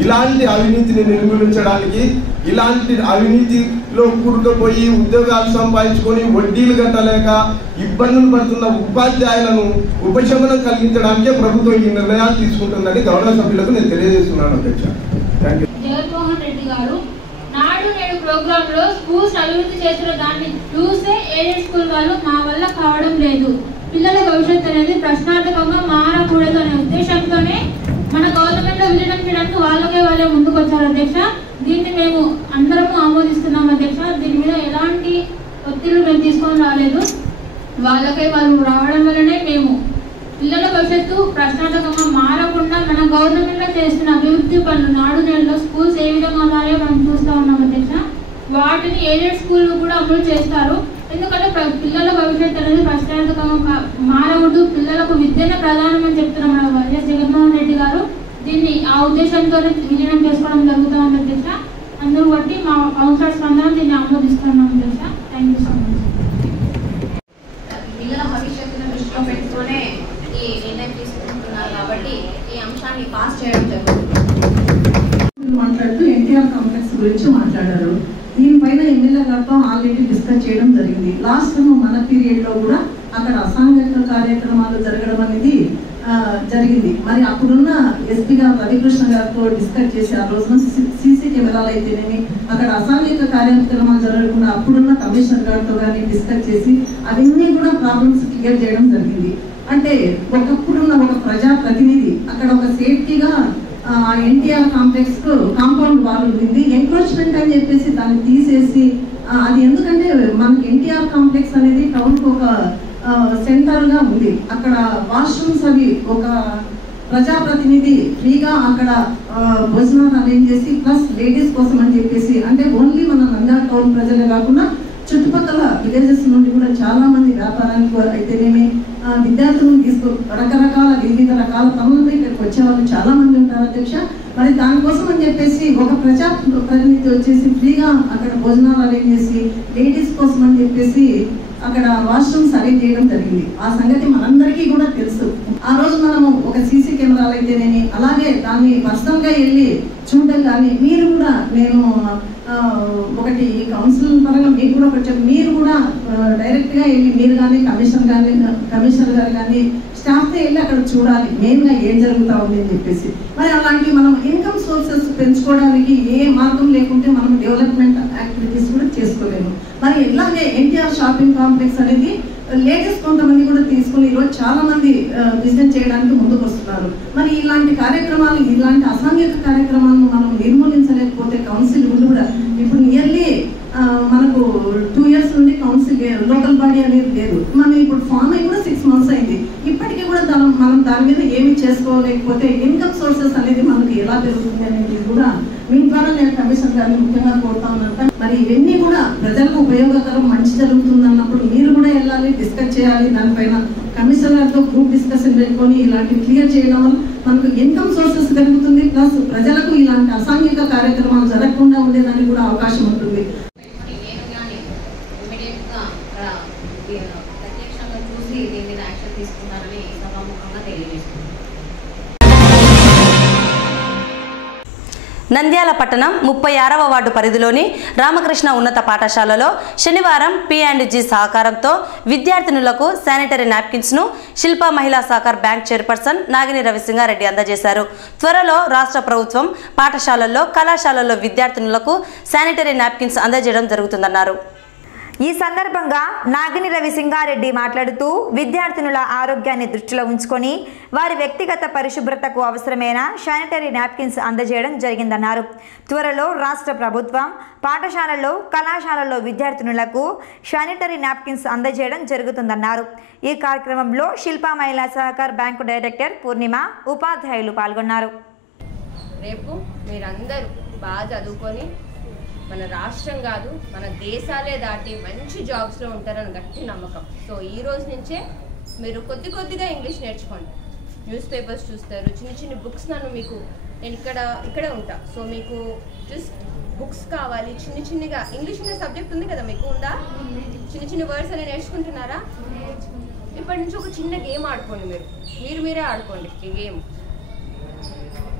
ఇలాంటి అవినీతిని నిర్మూలించడానికి, ఇలాంటి అవినీతిలో కూరుకుపోయి ఉద్యోగాలు సంపాదించుకొని వడ్డీలు కట్టలేక ఇబ్బందులు పడుతున్న ఉపాధ్యాయులను ఉపశమనం కలిగించడానికే ప్రభుత్వం ఈ నిర్ణయాలు తీసుకుంటుందని గౌరవ సభ్యులకు నేను తెలియజేస్తున్నాను అధ్యక్ష. జగన్మోహన్ రెడ్డి గారు నాడు నేడు ప్రోగ్రామ్ లో స్కూల్స్ అభివృద్ధి చేసిన దాన్ని చూస్తే ఎయిడెడ్ స్కూల్ వాళ్ళు మా వల్ల కావడం లేదు, పిల్లల భవిష్యత్తు అనేది ప్రశ్నార్థకంగా మారకూడదు అనే ఉద్దేశంతోనే మన గవర్నమెంట్ లో విలీనం చేయడానికి వాళ్ళే ముందుకు వచ్చారు అధ్యక్ష. దీన్ని మేము అందరము ఆమోదిస్తున్నాం అధ్యక్ష. దీని మీద ఎలాంటి ఒత్తిళ్లు మేము తీసుకొని రాలేదు. వాళ్ళు రావడం వల్లనే మేము పిల్లల భవిష్యత్తు ప్రశ్నార్థకంగా మారకుండా మన గవర్నమెంట్ లో చేస్తున్న అభివృద్ధి పనులు నాడు నేడులో స్కూల్స్ ఏ విధంగా ఉన్నాయో మనం చూస్తూ ఉన్నాం అధ్యక్ష. వాటిని ఎయిడెడ్ స్కూల్ కూడా అమలు చేస్తారు. ఎందుకంటే పిల్లల భవిష్యత్తు అనేది ప్రశ్నార్థకంగా మారకూడదు, పిల్లలకు విద్యనే ప్రధానం అని చెప్తున్నాం మన వైఎస్ జగన్మోహన్ రెడ్డి గారు. దీన్ని ఆ ఉద్దేశంతో విలీనం చేసుకోవడం జరుగుతుంది అధ్యక్ష. అందరూ బట్టి మా కౌన్సిలర్స్ అందరం దీన్ని ఆమోదిస్తున్నాం అధ్యక్ష. Thank you so much. పిల్లల భవిష్యత్తు గారితో ఆల్రెడీ డిస్కస్ చేయడం జరిగింది. లాస్ట్ మన పీరియడ్లో కూడా అక్కడ అసాంఘిక కార్యక్రమాలు జరగడం అనేది జరిగింది. మరి అప్పుడున్న ఎస్పీ గారు రవికృష్ణ గారితో డిస్కస్ చేసి ఆ రోజున సీసీ కెమెరాలు అయితేనేమి అక్కడ అసాంఘిక కార్యక్రమాలు జరగకుండా అప్పుడున్న కమిషనర్ గారితో కానీ డిస్కస్ చేసి అవన్నీ కూడా ప్రాబ్లమ్స్ క్లియర్ చేయడం జరిగింది. అంటే ఒకప్పుడున్న ఒక ప్రజా ప్రతినిధి అక్కడ ఒక సేఫ్టీగా ఎన్టీఆర్ కాంప్లెక్స్ కాంపౌండ్ వాల్ ఉంది, ఎంక్రోచ్మెంట్ అని చెప్పేసి దాన్ని తీసేసి అది ఎందుకంటే మనకి ఎన్టీఆర్ కాంప్లెక్స్ అనేది టౌన్కి ఒక సెంటర్ గా ఉంది. అక్కడ వాష్రూమ్స్ అవి ఒక ప్రజాప్రతినిధి ఫ్రీగా అక్కడ భోజనాలు అరేంజ్ చేసి ప్లస్ లేడీస్ కోసం అని చెప్పేసి అంటే ఓన్లీ మన నంద్యాల టౌన్ ప్రజలే కాకుండా చుట్టుపక్కల విలేజెస్ నుండి కూడా చాలా మంది వ్యాపారానికి అయితేనేమి విద్యార్థులను రకరకాల వివిధ రకాల పనులతో ఇక్కడికి వచ్చే వాళ్ళు చాలా మంది ఉంటారు అధ్యక్ష. మరి దానికోసం అని చెప్పేసి ఒక ప్రజా ప్రతినిధి వచ్చేసి ఫ్రీగా అక్కడ భోజనాలు అరేంజ్ చేసి లేడీస్ కోసం అని చెప్పేసి అక్కడ వాష్రూమ్స్ అరేంజ్ చేయడం జరిగింది. ఆ సంగతి మనందరికీ కూడా తెలుసు. ఆ రోజు మనము ఒక సీసీ కెమెరాలు అయితేనేమి అలాగే దాన్ని పర్సనల్ గా వెళ్ళి చూడడం కానీ మీరు కూడా నేను ఒకటి కౌన్సిల్ పరంగా మీకు కూడా కొంచెం మీరు కూడా డైరెక్ట్ గా వెళ్ళి మీరు కానీ కమిషనర్ గారు కానీ స్టాఫ్తో వెళ్ళి అక్కడ చూడాలి మెయిన్ గా ఏం జరుగుతా ఉంది అని చెప్పేసి. మరి అలాంటి మనం ఇన్కమ్ సోర్సెస్ పెంచుకోవడానికి ఏ మార్గం లేకుంటే మనం డెవలప్మెంట్ యాక్టివిటీస్ కూడా చేసుకోలేము. మరి ఇలాగే ఎన్టీఆర్ షాపింగ్ కాంప్లెక్స్ అనేది లేటెస్ట్ కొంతమంది కూడా తీసుకుని ఈరోజు చాలా మంది బిజినెస్ చేయడానికి ముందుకు వస్తున్నారు. మరి ఇలాంటి కార్యక్రమాలు ఇలాంటి అసాంఘిక కార్యక్రమాలను మనం నిర్మూలించలేకపోతే కౌన్సిల్ కూడా ఇప్పుడు నియర్లీ మనకు 2 years నుండి కౌన్సిల్ లోకల్ బాడీ అనేది లేదు. మనం ఇప్పుడు ఫామ్ అయి కూడా 6 months అయింది. ఇప్పటికీ కూడా మనం దాని మీద ఏమి చేసుకోలేకపోతే ఇన్కమ్ సోర్సెస్ అనేది మనకి ఎలా పెరుగుతుంది అనేది కూడా మీ ద్వారా నేను కమిషన్ గారిని ముఖ్యంగా కోరుతా ఉన్నాను. మరి ఇవన్నీ కూడా ప్రజలకు ఉపయోగకరం మంచి జరుగుతుంది అన్నప్పుడు మీరు కూడా వెళ్ళాలి డిస్కస్ చేయాలి. దానిపైన కమిషనర్ గారితో గ్రూప్ డిస్కషన్ పెట్టుకొని ఇలాంటివి క్లియర్ చేయడం వల్ల మనకు ఇన్కమ్ సోర్సెస్ పెరుగుతుంది ప్లస్ ప్రజలకు ఇలాంటి అసాంఘిక కార్యక్రమాలు జరగకుండా ఉండేదానికి కూడా అవకాశం ఉంటుంది. ప్రత్యక్షంగా చూసి దీని మీద యాక్షన్ తీసుకుంటారని సభాముఖంగా తెలియజేస్తుంది. నంద్యాల పట్టణం 36వ వార్డు పరిధిలోని రామకృష్ణ ఉన్నత పాఠశాలలో శనివారం P&G సహకారంతో విద్యార్థినులకు శానిటరీ నాప్కిన్స్ను శిల్పా మహిళా సహకార్ బ్యాంక్ చైర్పర్సన్ నాగిని రవిసింగారెడ్డి అందజేశారు. త్వరలో రాష్ట్ర ప్రభుత్వం పాఠశాలల్లో కళాశాలల్లో విద్యార్థినులకు శానిటరీ నాప్కిన్స్ అందజేయడం జరుగుతుందన్నారు. ఈ సందర్భంగా నాగిని రవిసింగారెడ్డి మాట్లాడుతూ విద్యార్థినుల ఆరోగ్యాన్ని దృష్టిలో ఉంచుకొని వారి వ్యక్తిగత పరిశుభ్రతకు అవసరమైన శానిటరీ నాప్కిన్స్ అందజేయడం జరిగిందన్నారు. త్వరలో రాష్ట్ర ప్రభుత్వం పాఠశాలల్లో కళాశాలల్లో విద్యార్థినులకు శానిటరీ నాప్కిన్స్ అందజేయడం జరుగుతుందన్నారు. ఈ కార్యక్రమంలో శిల్పా మహిళా సహకార్ బ్యాంకు డైరెక్టర్ పూర్ణిమ ఉపాధ్యాయులు పాల్గొన్నారు. రేపు మీరందరూ బాగా చదువుకొని మన రాష్ట్రం కాదు మన దేశాలే దాటి మంచి జాబ్స్లో ఉంటారని గట్టి నమ్మకం. సో ఈ రోజు నుంచే మీరు కొద్దిగా ఇంగ్లీష్ నేర్చుకోండి. న్యూస్ పేపర్స్ చూస్తారు, చిన్న బుక్స్ నేను ఇక్కడే ఉంటా. సో మీకు జస్ట్ బుక్స్ కావాలి, చిన్నగా ఇంగ్లీష్ అనే సబ్జెక్ట్ ఉంది కదా మీకు ఉందా? చిన్న వర్డ్స్ అనేవి నేర్చుకుంటున్నారా? ఇప్పటి నుంచి ఒక చిన్న గేమ్ ఆడుకోండి. మీరే ఆడుకోండి ఈ గేమ్.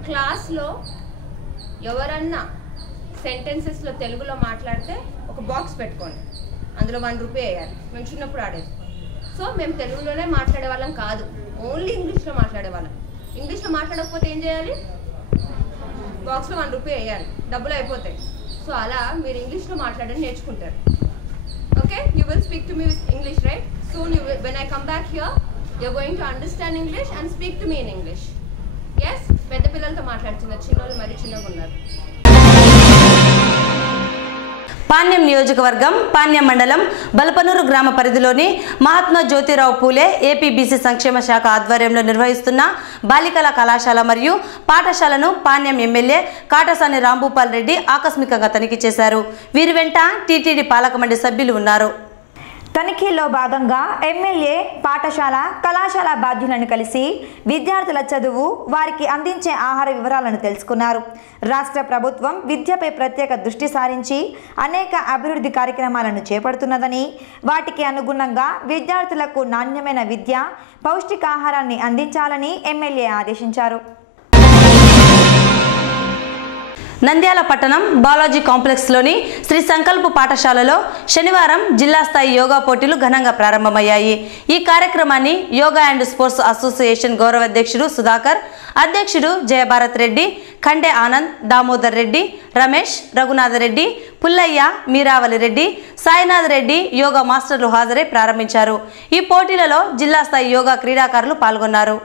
క్లాస్లో ఎవరన్నా సెంటెన్సెస్లో తెలుగులో మాట్లాడితే ఒక బాక్స్ పెట్టుకోండి, అందులో 1 రూపీ వేయాలి. మేము చిన్నప్పుడు ఆడేది. సో మేము తెలుగులోనే మాట్లాడే వాళ్ళం కాదు, ఓన్లీ ఇంగ్లీష్లో మాట్లాడే వాళ్ళం. ఇంగ్లీష్లో మాట్లాడకపోతే ఏం చేయాలి? బాక్స్లో 1 రూపీ వేయాలి, డబ్బులు అయిపోతాయి. సో అలా మీరు ఇంగ్లీష్లో మాట్లాడని నేర్చుకుంటారు. Okay, you will speak to me with English, right? Soon when I come back here you're going to understand English and speak to me in English. Yes, పెద్ద పిల్లలతో మాట్లాడుతున్నారు, చిన్నోళ్ళు మరి చిన్నగా ఉన్నారు. పాణ్యం నియోజకవర్గం పాణ్యం మండలం బల్పనూరు గ్రామ పరిధిలోని మహాత్మా జ్యోతిరావు పూలే ఏపీబీసీ సంక్షేమ శాఖ ఆధ్వర్యంలో నిర్వహిస్తున్న బాలికల కళాశాల మరియు పాఠశాలను పాణ్యం ఎమ్మెల్యే కాటసాని రాంభూపాల్ రెడ్డి ఆకస్మికంగా తనిఖీ చేశారు. వీరి వెంట టీటీడీ పాలక మండలి సభ్యులు ఉన్నారు. తనిఖీలో భాగంగా ఎమ్మెల్యే పాఠశాల కళాశాల బాధ్యులను కలిసి విద్యార్థుల చదువు, వారికి అందించే ఆహార వివరాలను తెలుసుకున్నారు. రాష్ట్ర ప్రభుత్వం విద్యపై ప్రత్యేక దృష్టి సారించి అనేక అభివృద్ధి కార్యక్రమాలను చేపడుతున్నదని, వాటికి అనుగుణంగా విద్యార్థులకు నాణ్యమైన విద్య, పౌష్టికాహారాన్ని అందించాలని ఎమ్మెల్యే ఆదేశించారు. నంద్యాల పట్టణం బాలాజీ కాంప్లెక్స్లోని శ్రీ సంకల్ప పాఠశాలలో శనివారం జిల్లా స్థాయి యోగా పోటీలు ఘనంగా ప్రారంభమయ్యాయి. ఈ కార్యక్రమాన్ని యోగా అండ్ స్పోర్ట్స్ అసోసియేషన్ గౌరవ అధ్యక్షుడు సుధాకర్, అధ్యక్షుడు జయభారత్ రెడ్డి, ఖండే ఆనంద్, దామోదర్ రెడ్డి, రమేష్, రఘునాథ రెడ్డి, పుల్లయ్య, మీరావలి రెడ్డి, సాయినాథ్ రెడ్డి యోగా మాస్టర్లు హాజరై ప్రారంభించారు. ఈ పోటీలలో జిల్లా స్థాయి యోగా క్రీడాకారులు పాల్గొన్నారు.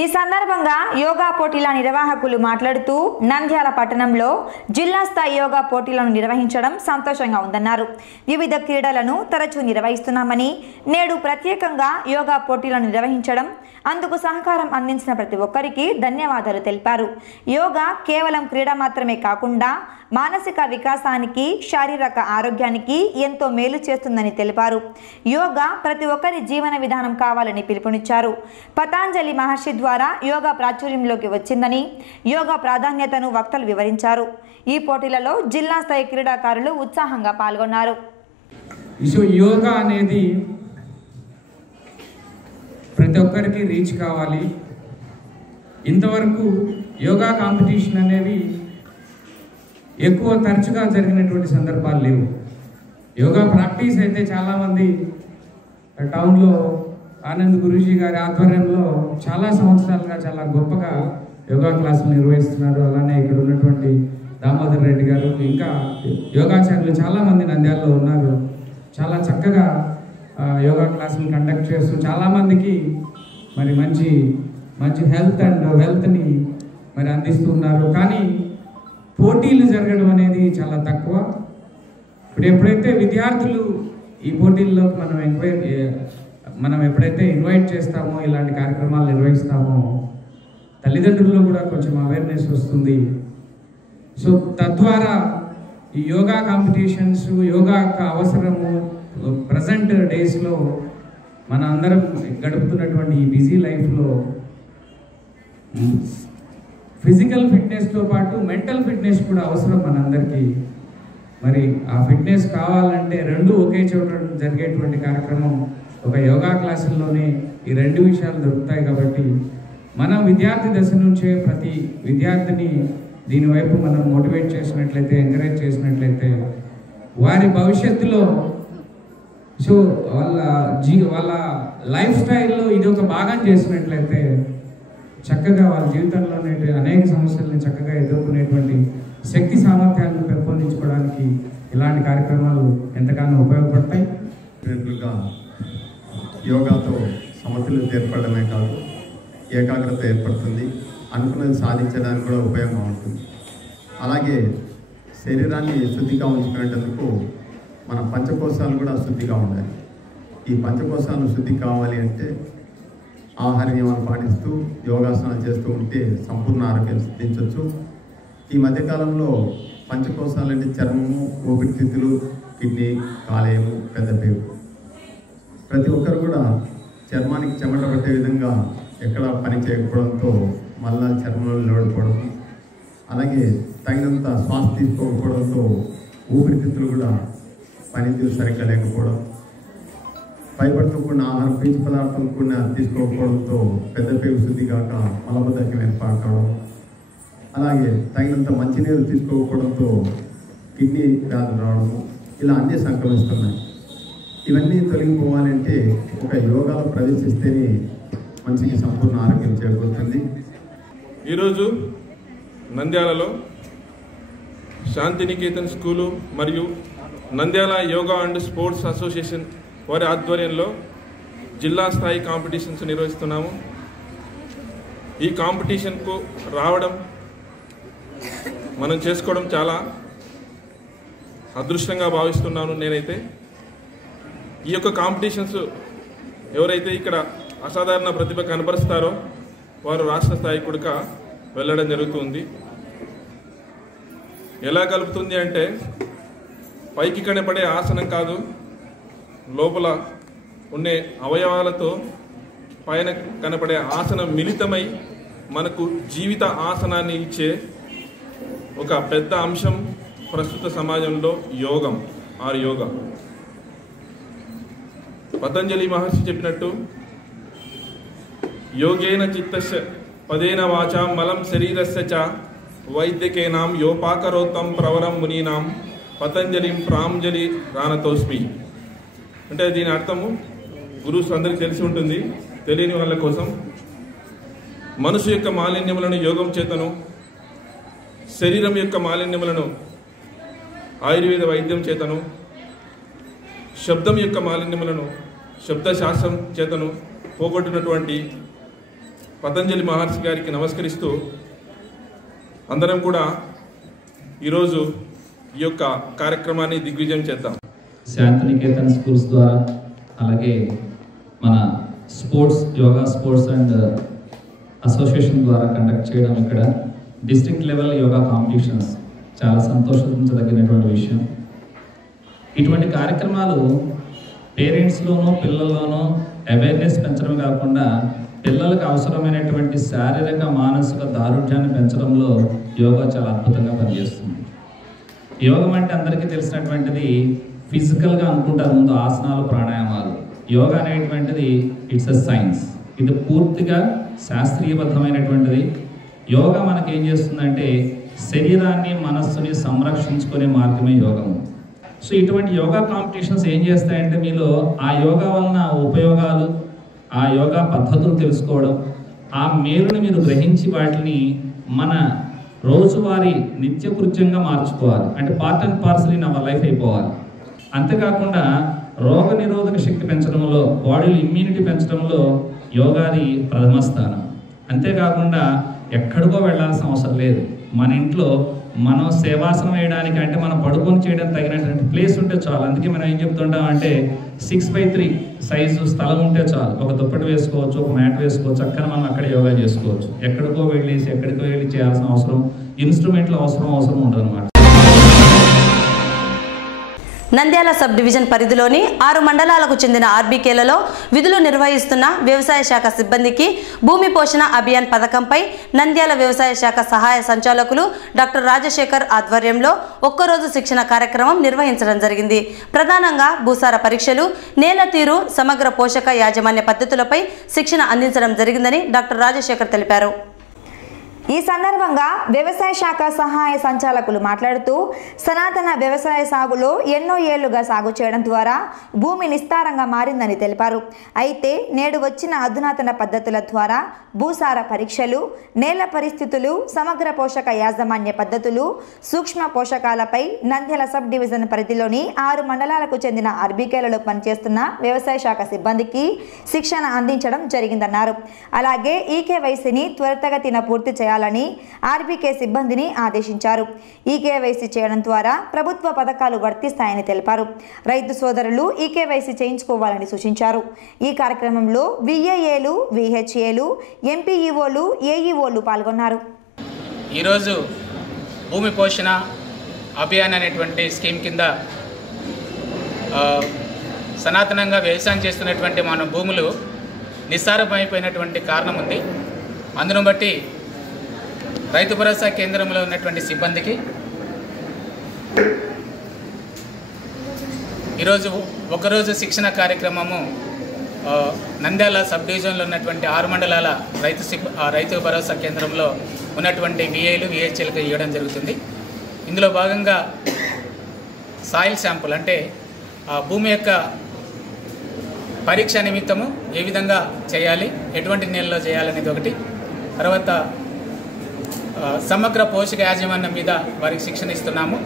ఈ సందర్భంగా యోగా పోటీల నిర్వాహకులు మాట్లాడుతూ నంద్యాల పట్టణంలో జిల్లా స్థాయి యోగా పోటీలను నిర్వహించడం సంతోషంగా ఉందన్నారు. వివిధ క్రీడలను తరచూ నిర్వహిస్తున్నామని, నేడు ప్రత్యేకంగా యోగా పోటీలను నిర్వహించడం, అందుకు సహకారం అందించిన ప్రతి ఒక్కరికి ధన్యవాదాలు తెలిపారు. యోగా కేవలం క్రీడ మాత్రమే కాకుండా మానసిక వికాసానికి, శారీరక ఆరోగ్యానికి ఎంతో మేలు చేస్తుందని తెలిపారు. యోగా ప్రతి ఒక్కరి జీవన విధానం కావాలని పిలుపునిచ్చారు. పతాంజలి మహర్షి ద్వారా యోగా ప్రాచుర్యంలోకి వచ్చిందని, యోగా ప్రాధాన్యతను వక్తలు వివరించారు. ఈ పోటీలలో జిల్లా స్థాయి క్రీడాకారులు ఉత్సాహంగా పాల్గొన్నారు. యోగా అనేది ప్రతి ఒక్కరికి రీచ్ కావాలి. ఇంతవరకు యోగా కాంపిటీషన్ అనేవి ఎక్కువ తరచుగా జరిగినటువంటి సందర్భాలు లేవు. యోగా ప్రాక్టీస్ అయితే చాలామంది టౌన్లో ఆనంద్ గురూజీ గారి ఆధ్వర్యంలో చాలా సంవత్సరాలుగా చాలా గొప్పగా యోగా క్లాసులు నిర్వహిస్తున్నారు. అలానే ఇక్కడ ఉన్నటువంటి దామోదర్ రెడ్డి గారు, ఇంకా యోగాచార్యులు చాలామంది నంద్యాలలో ఉన్నారు. చాలా చక్కగా యోగా క్లాసులు కండక్ట్ చేస్తూ చాలామందికి మరి మంచి మంచి హెల్త్ అండ్ వెల్త్ని మరి అందిస్తున్నారు. కానీ పోటీలు జరగడం అనేది చాలా తక్కువ. ఇప్పుడు ఎప్పుడైతే విద్యార్థులు ఈ పోటీల్లో మనం ఎప్పుడైతే ఇన్వైట్ చేస్తామో, ఇలాంటి కార్యక్రమాలు నిర్వహిస్తామో, తల్లిదండ్రుల్లో కూడా కొంచెం అవేర్నెస్ వస్తుంది. సో తద్వారా ఈ యోగా కాంపిటీషన్స్, యోగా యొక్క అవసరము ప్రజెంట్ డేస్లో మన అందరం గడుపుతున్నటువంటి ఈ బిజీ లైఫ్లో ఫిజికల్ ఫిట్నెస్తో పాటు మెంటల్ ఫిట్నెస్ కూడా అవసరం మనందరికీ. మరి ఆ ఫిట్నెస్ కావాలంటే రెండు ఒకే చోట జరిగేటువంటి కార్యక్రమం ఒక యోగా క్లాసుల్లోనే ఈ రెండు విషయాలు దొరుకుతాయి. కాబట్టి మనం విద్యార్థి దశ నుంచే ప్రతి విద్యార్థిని దీనివైపు మనం మోటివేట్ చేసినట్లయితే, ఎంకరేజ్ చేసినట్లయితే, వారి భవిష్యత్తులో సో వాళ్ళ లైఫ్ స్టైల్లో ఇది ఒక భాగం చేసినట్లయితే చక్కగా వాళ్ళ జీవితంలో అనేక సమస్యలను చక్కగా ఎదుర్కొనేటువంటి శక్తి సామర్థ్యాలను పెంపొందించుకోవడానికి ఇలాంటి కార్యక్రమాలు ఎంతగానో ఉపయోగపడతాయి. యోగాతో సమతుల్యత ఏర్పడమే కాదు, ఏకాగ్రత ఏర్పడుతుంది, అనుకున్నది సాధించడానికి కూడా ఉపయోగంగా ఉంటుంది. అలాగే శరీరాన్ని శుద్ధిగా ఉంచుకునేందుకు మన పంచకోశాలు కూడా శుద్ధిగా ఉండాలి. ఈ పంచకోశాలు శుద్ధి కావాలి అంటే ఆహార నియమాలు పాటిస్తూ యోగాసనాలు చేస్తూ ఉంటే సంపూర్ణ ఆరోగ్యం సిద్ధించవచ్చు. ఈ మధ్యకాలంలో పంచకోశాలు అంటే చర్మము, ఊపిరితిత్తులు, కిడ్నీ, కాలేయము, పెద్దపేగు. ప్రతి ఒక్కరు కూడా చర్మానికి చెమట పట్టే విధంగా ఎక్కడ పని చేయకపోవడంతో మళ్ళా చర్మంలో నిలబడిపోవడం, అలాగే తగినంత శ్వాస తీసుకోకపోవడంతో ఊపిరితిత్తులు కూడా పనితీరు సరిగ్గా లేకపోవడం, ఫైబర్తో కూడిన ఆహారం, పీచు పదార్థం కూడిన తీసుకోకపోవడంతో పెద్ద పేగు శుద్ధి కాక మలబద్ధకం ఏర్పడడం, అలాగే తగినంత మంచినీరు తీసుకోకపోవడంతో కిడ్నీ వ్యాధులు రావడము, ఇలా అన్నీ సంక్రమిస్తున్నాయి. ఇవన్నీ తొలగిపోవాలంటే ఒక యోగాలో ప్రవేశిస్తేనే మనిషికి సంపూర్ణ ఆరోగ్యం చేకూరుతుంది. ఈరోజు నంద్యాలలో శాంతినికేతన్ స్కూలు మరియు Nandyal yoga and sports association వారి ఆధ్వర్యంలో జిల్లా స్థాయి కాంపిటీషన్స్ నిర్వహిస్తున్నాము. ఈ కాంపిటీషన్కు రావడం, మనం చేసుకోవడం చాలా అదృష్టంగా భావిస్తున్నాను నేనైతే. ఈ యొక్క కాంపిటీషన్స్ ఎవరైతే ఇక్కడ అసాధారణ ప్రతిభ కనబరుస్తారో వారు రాష్ట్ర స్థాయి కూడా వెళ్ళడం జరుగుతుంది. ఎలా కలుపుతుంది అంటే పైకి కనపడే ఆసనం కాదు, లోపల ఉండే అవయవాలతో పైన కనపడే ఆసనం మిళితమై మనకు జీవిత ఆసనాన్ని ఇచ్చే ఒక పెద్ద అంశం ప్రస్తుత సమాజంలో యోగం ఆర్ యోగా. పతంజలి మహర్షి చెప్పినట్టు యోగేన చిత్తస్య పదేన వాచా మలం శరీరస్య చ వైద్యకేనాం యోపాకరోత్తం ప్రవరం మునీనాం పతంజలిం ప్రాంజలి రానతోస్మి. అంటే దీని అర్థము గురువుస్ అందరికీ తెలిసి ఉంటుంది, తెలియని వాళ్ళ కోసం మనసు యొక్క మాలిన్యములను యోగం చేతను, శరీరం యొక్క మాలిన్యములను ఆయుర్వేద వైద్యం చేతను, శబ్దం యొక్క మాలిన్యములను శబ్దశాస్త్రం చేతను పోగొట్టినటువంటి పతంజలి మహర్షి గారికి నమస్కరిస్తూ అందరం కూడా ఈరోజు ఈ యొక్క కార్యక్రమాన్ని దిగ్విజయం చేద్దాం. శాంతినికేతన్ స్కూల్స్ ద్వారా అలాగే మన యోగా స్పోర్ట్స్ అండ్ అసోసియేషన్ ద్వారా కండక్ట్ చేయడం ఇక్కడ డిస్ట్రిక్ట్ లెవెల్ యోగా కాంపిటీషన్స్ చాలా సంతోషించదగినటువంటి విషయం. ఇటువంటి కార్యక్రమాలు పేరెంట్స్లోనూ పిల్లల్లోనూ అవేర్నెస్ పెంచడం కాకుండా పిల్లలకు అవసరమైనటువంటి శారీరక మానసిక దారుఢ్యాన్ని పెంచడంలో యోగా చాలా అద్భుతంగా పనిచేస్తుంది. యోగం అంటే అందరికీ తెలిసినటువంటిది ఫిజికల్గా అనుకుంటారు ముందు ఆసనాలు ప్రాణాయామాలు. యోగా అనేటువంటిది ఇట్స్ ఎ సైన్స్, ఇది పూర్తిగా శాస్త్రీయబద్ధమైనటువంటిది. యోగా మనకేం చేస్తుందంటే శరీరాన్ని మనస్సుని సంరక్షించుకునే మార్గమే యోగము. సో ఇటువంటి యోగా కాంపిటీషన్స్ ఏం చేస్తాయంటే మీలో ఆ యోగా వలన ఉపయోగాలు, ఆ యోగా పద్ధతులు తెలుసుకోవడం, ఆ మేలుని మీరు గ్రహించి వాటిని మన రోజువారీ నిత్యకృత్యంగా మార్చుకోవాలి. అంటే part and parcel in our life అయిపోవాలి. అంతేకాకుండా రోగ నిరోధక శక్తి పెంచడంలో, బాడీలో ఇమ్యూనిటీ పెంచడంలో యోగాది ప్రథమ స్థానం. అంతేకాకుండా ఎక్కడికో వెళ్ళాల్సిన అవసరం లేదు. మన ఇంట్లో మనం సేవాసనం వేయడానికి అంటే మనం పడుకొని చేయడానికి తగినటువంటి ప్లేస్ ఉంటే చాలు. అందుకే మనం ఏం చెప్తుంటాం అంటే 6x3 సైజు స్థలం ఉంటే చాలు. ఒక దుప్పటి వేసుకోవచ్చు, ఒక మ్యాట్ వేసుకోవచ్చు, అక్కడ మనం అక్కడ యోగా చేసుకోవచ్చు. ఎక్కడికో వెళ్ళి చేయాల్సిన అవసరం, ఇన్స్ట్రుమెంట్ల అవసరం ఉండదు అన్నమాట. నంద్యాల సబ్ డివిజన్ పరిధిలోని 6 మండలాలకు చెందిన ఆర్బీకేలలో విధులు నిర్వహిస్తున్న వ్యవసాయ శాఖ సిబ్బందికి భూమి పోషణ అభియాన్ పథకంపై నంద్యాల వ్యవసాయ శాఖ సహాయ సంచాలకులు డాక్టర్ రాజశేఖర్ ఆధ్వర్యంలో ఒక్కరోజు శిక్షణ కార్యక్రమం నిర్వహించడం జరిగింది. ప్రధానంగా భూసార పరీక్షలు, నేల తీరు, సమగ్ర పోషక యాజమాన్య పద్ధతులపై శిక్షణ అందించడం జరిగిందని డాక్టర్ రాజశేఖర్ తెలిపారు. ఈ సందర్భంగా వ్యవసాయ శాఖ సహాయ సంచాలకులు మాట్లాడుతూ సనాతన వ్యవసాయ సాగులో ఎన్నో ఏళ్లుగా సాగు చేయడం ద్వారా భూమి నిస్తారంగా మారిందని తెలిపారు. అయితే నేడు వచ్చిన అధునాతన పద్ధతుల ద్వారా భూసార పరీక్షలు, నేల పరిస్థితులు, సమగ్ర పోషక యాజమాన్య పద్ధతులు, సూక్ష్మ పోషకాలపై నంద్యాల సబ్ డివిజన్ పరిధిలోని 6 మండలాలకు చెందిన ఆర్బీకేలలో పనిచేస్తున్న వ్యవసాయ శాఖ సిబ్బందికి శిక్షణ అందించడం జరిగిందన్నారు. అలాగే ఈకేవైసీని త్వరితగతిన పూర్తి చేయాలని ఆర్బీకే సిబ్బందిని ఆదేశించారు. ఈకేవైసీ చేయడం ద్వారా ప్రభుత్వ పథకాలు వర్తిస్తాయని తెలిపారు. రైతు సోదరులు ఈకేవైసీ చేయించుకోవాలని సూచించారు. ఈ కార్యక్రమంలో విఏఏలు, విహెచ్ఏలు, ఎంపీఈఓలు, ఏఈఓలు పాల్గొన్నారు. ఈరోజు భూమి పోషణ అభియాన్ అనేటువంటి స్కీమ్ కింద సనాతనంగా వ్యవసాయం చేస్తున్నటువంటి మన భూములు నిస్సారమైపోయినటువంటి కారణం ఉంది. అందును బట్టి రైతు భరోసా కేంద్రంలో ఉన్నటువంటి సిబ్బందికి ఈరోజు ఒకరోజు శిక్షణ కార్యక్రమము నంద్యాల సబ్ డివిజన్లో ఉన్నటువంటి 6 మండలాల రైతు భరోసా కేంద్రంలో ఉన్నటువంటి విఏలు, విహెచ్ఎల్కి ఇవ్వడం జరుగుతుంది. ఇందులో భాగంగా సాయిల్ శాంపుల్ అంటే భూమి యొక్క పరీక్ష నిమిత్తము ఏ విధంగా చేయాలి, ఎటువంటి నేలలో చేయాలనేది ఒకటి. తర్వాత సమగ్ర పోషక యాజమాన్యం మీద వారికి శిక్షణ ఇస్తున్నాము.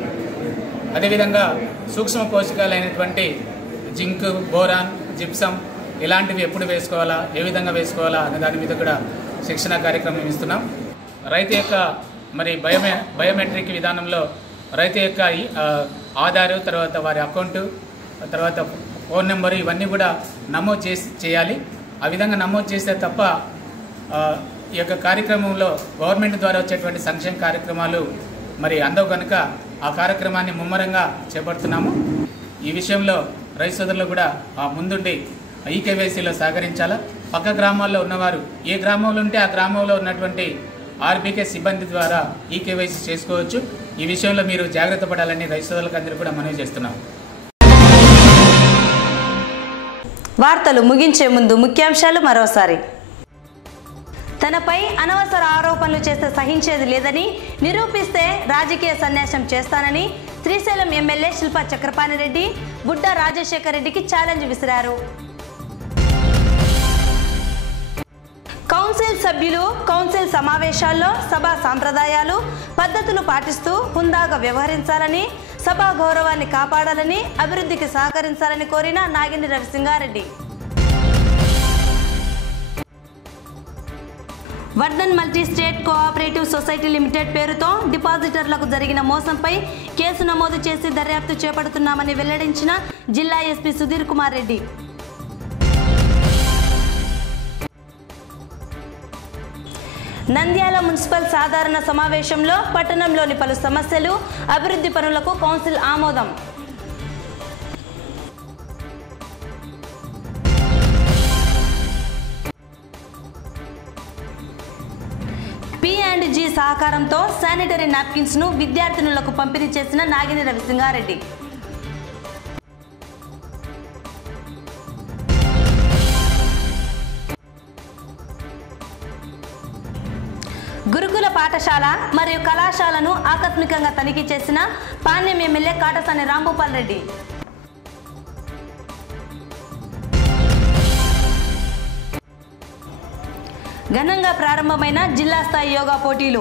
అదేవిధంగా సూక్ష్మ పోషకాలైనటువంటి జింక్, బోరాన్, జిప్సమ్ ఇలాంటివి ఎప్పుడు వేసుకోవాలా, ఏ విధంగా వేసుకోవాలా అనే దాని మీద కూడా శిక్షణ కార్యక్రమం ఇస్తున్నాం. రైతు యొక్క బయోమెట్రిక్ విధానంలో రైతు యొక్క ఆధారు, తర్వాత వారి అకౌంటు, తర్వాత ఫోన్ నెంబరు ఇవన్నీ కూడా నమోదు చేయాలి. ఆ విధంగా నమోదు చేస్తే తప్ప ఈ యొక్క కార్యక్రమంలో గవర్నమెంట్ ద్వారా వచ్చేటువంటి సంక్షేమ కార్యక్రమాలు అందవు కనుక ఆ కార్యక్రమాన్ని ముమ్మరంగా చేపడుతున్నాము. ఈ విషయంలో రైతు సోదరులు కూడా ముందుండి ఈకేవైసీలో సహకరించాలా. పక్క గ్రామాల్లో ఉన్నవారు ఏ గ్రామంలో ఉంటే ఆ గ్రామంలో ఉన్నటువంటి ఆర్బీకే సిబ్బంది ద్వారా ఈకేవైసీ చేసుకోవచ్చు. ఈ విషయంలో మీరు జాగ్రత్త పడాలని రైతు సోదరులకు అందరూ కూడా మనవి చేస్తున్నాం. వార్తలు ముగించే ముందు ముఖ్యాంశాలు మరోసారి. తనపై అనవసర ఆరోపణలు చేస్తే సహించేది లేదని, నిరూపిస్తే రాజకీయ సన్యాసం చేస్తానని శ్రీశైలం ఎమ్మెల్యే శిల్పా చక్రపాణిరెడ్డి బుడ్డా రాజశేఖర్ రెడ్డికి ఛాలెంజ్ విసిరారు. కౌన్సిల్ సభ్యులు కౌన్సిల్ సమావేశాల్లో సభా సాంప్రదాయాలు పద్ధతులు పాటిస్తూ హుందాగా వ్యవహరించాలని, సభా గౌరవాన్ని కాపాడాలని, అభివృద్ధికి సహకరించాలని కోరిన Nagini Ravisingareddy. Vardhan multi state cooperative society limited పేరుతో డిపాజిటర్లకు జరిగిన మోసంపై కేసు నమోదు చేసి దర్యాప్తు చేపడుతున్నామని వెల్లడించిన జిల్లా ఎస్పీ సుధీర్ కుమార్ రెడ్డి. నంద్యాల మున్సిపల్ సాధారణ సమావేశంలో పట్టణంలోని పలు సమస్యలు, అభివృద్ధి పనులకు కౌన్సిల్ ఆమోదం. P&G సహకారంతో శానిటరీ నాప్కిన్స్ ను విద్యార్థినులకు పంపిణీ చేసిన నాగిని రవిసింగారెడ్డి. గురుకుల పాఠశాల మరియు కళాశాలను ఆకస్మికంగా తనిఖీ చేసిన పాణ్యం ఎమ్మెల్యే కాటసాని రాంభూపాల్ రెడ్డి. ఘనంగా ప్రారంభమైన జిల్లా స్థాయి యోగా పోటీలు.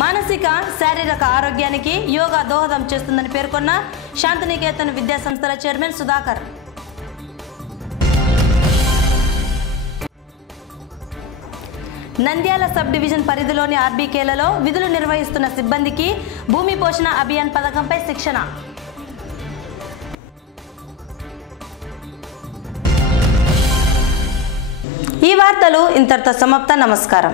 మానసిక శారీరక ఆరోగ్యానికి యోగా దోహదం చేస్తుందని పేర్కొన్న శాంతినికేతన్ విద్యా సంస్థల chairman Sudhakar. Nandyal sub division పరిధిలోని ఆర్బీకేలలో విధులు నిర్వహిస్తున్న సిబ్బందికి భూమి పోషణ అభియాన్ పథకంపై శిక్షణ. ఈ వార్తలు ఇంతటితో సమాప్తం. నమస్కారం.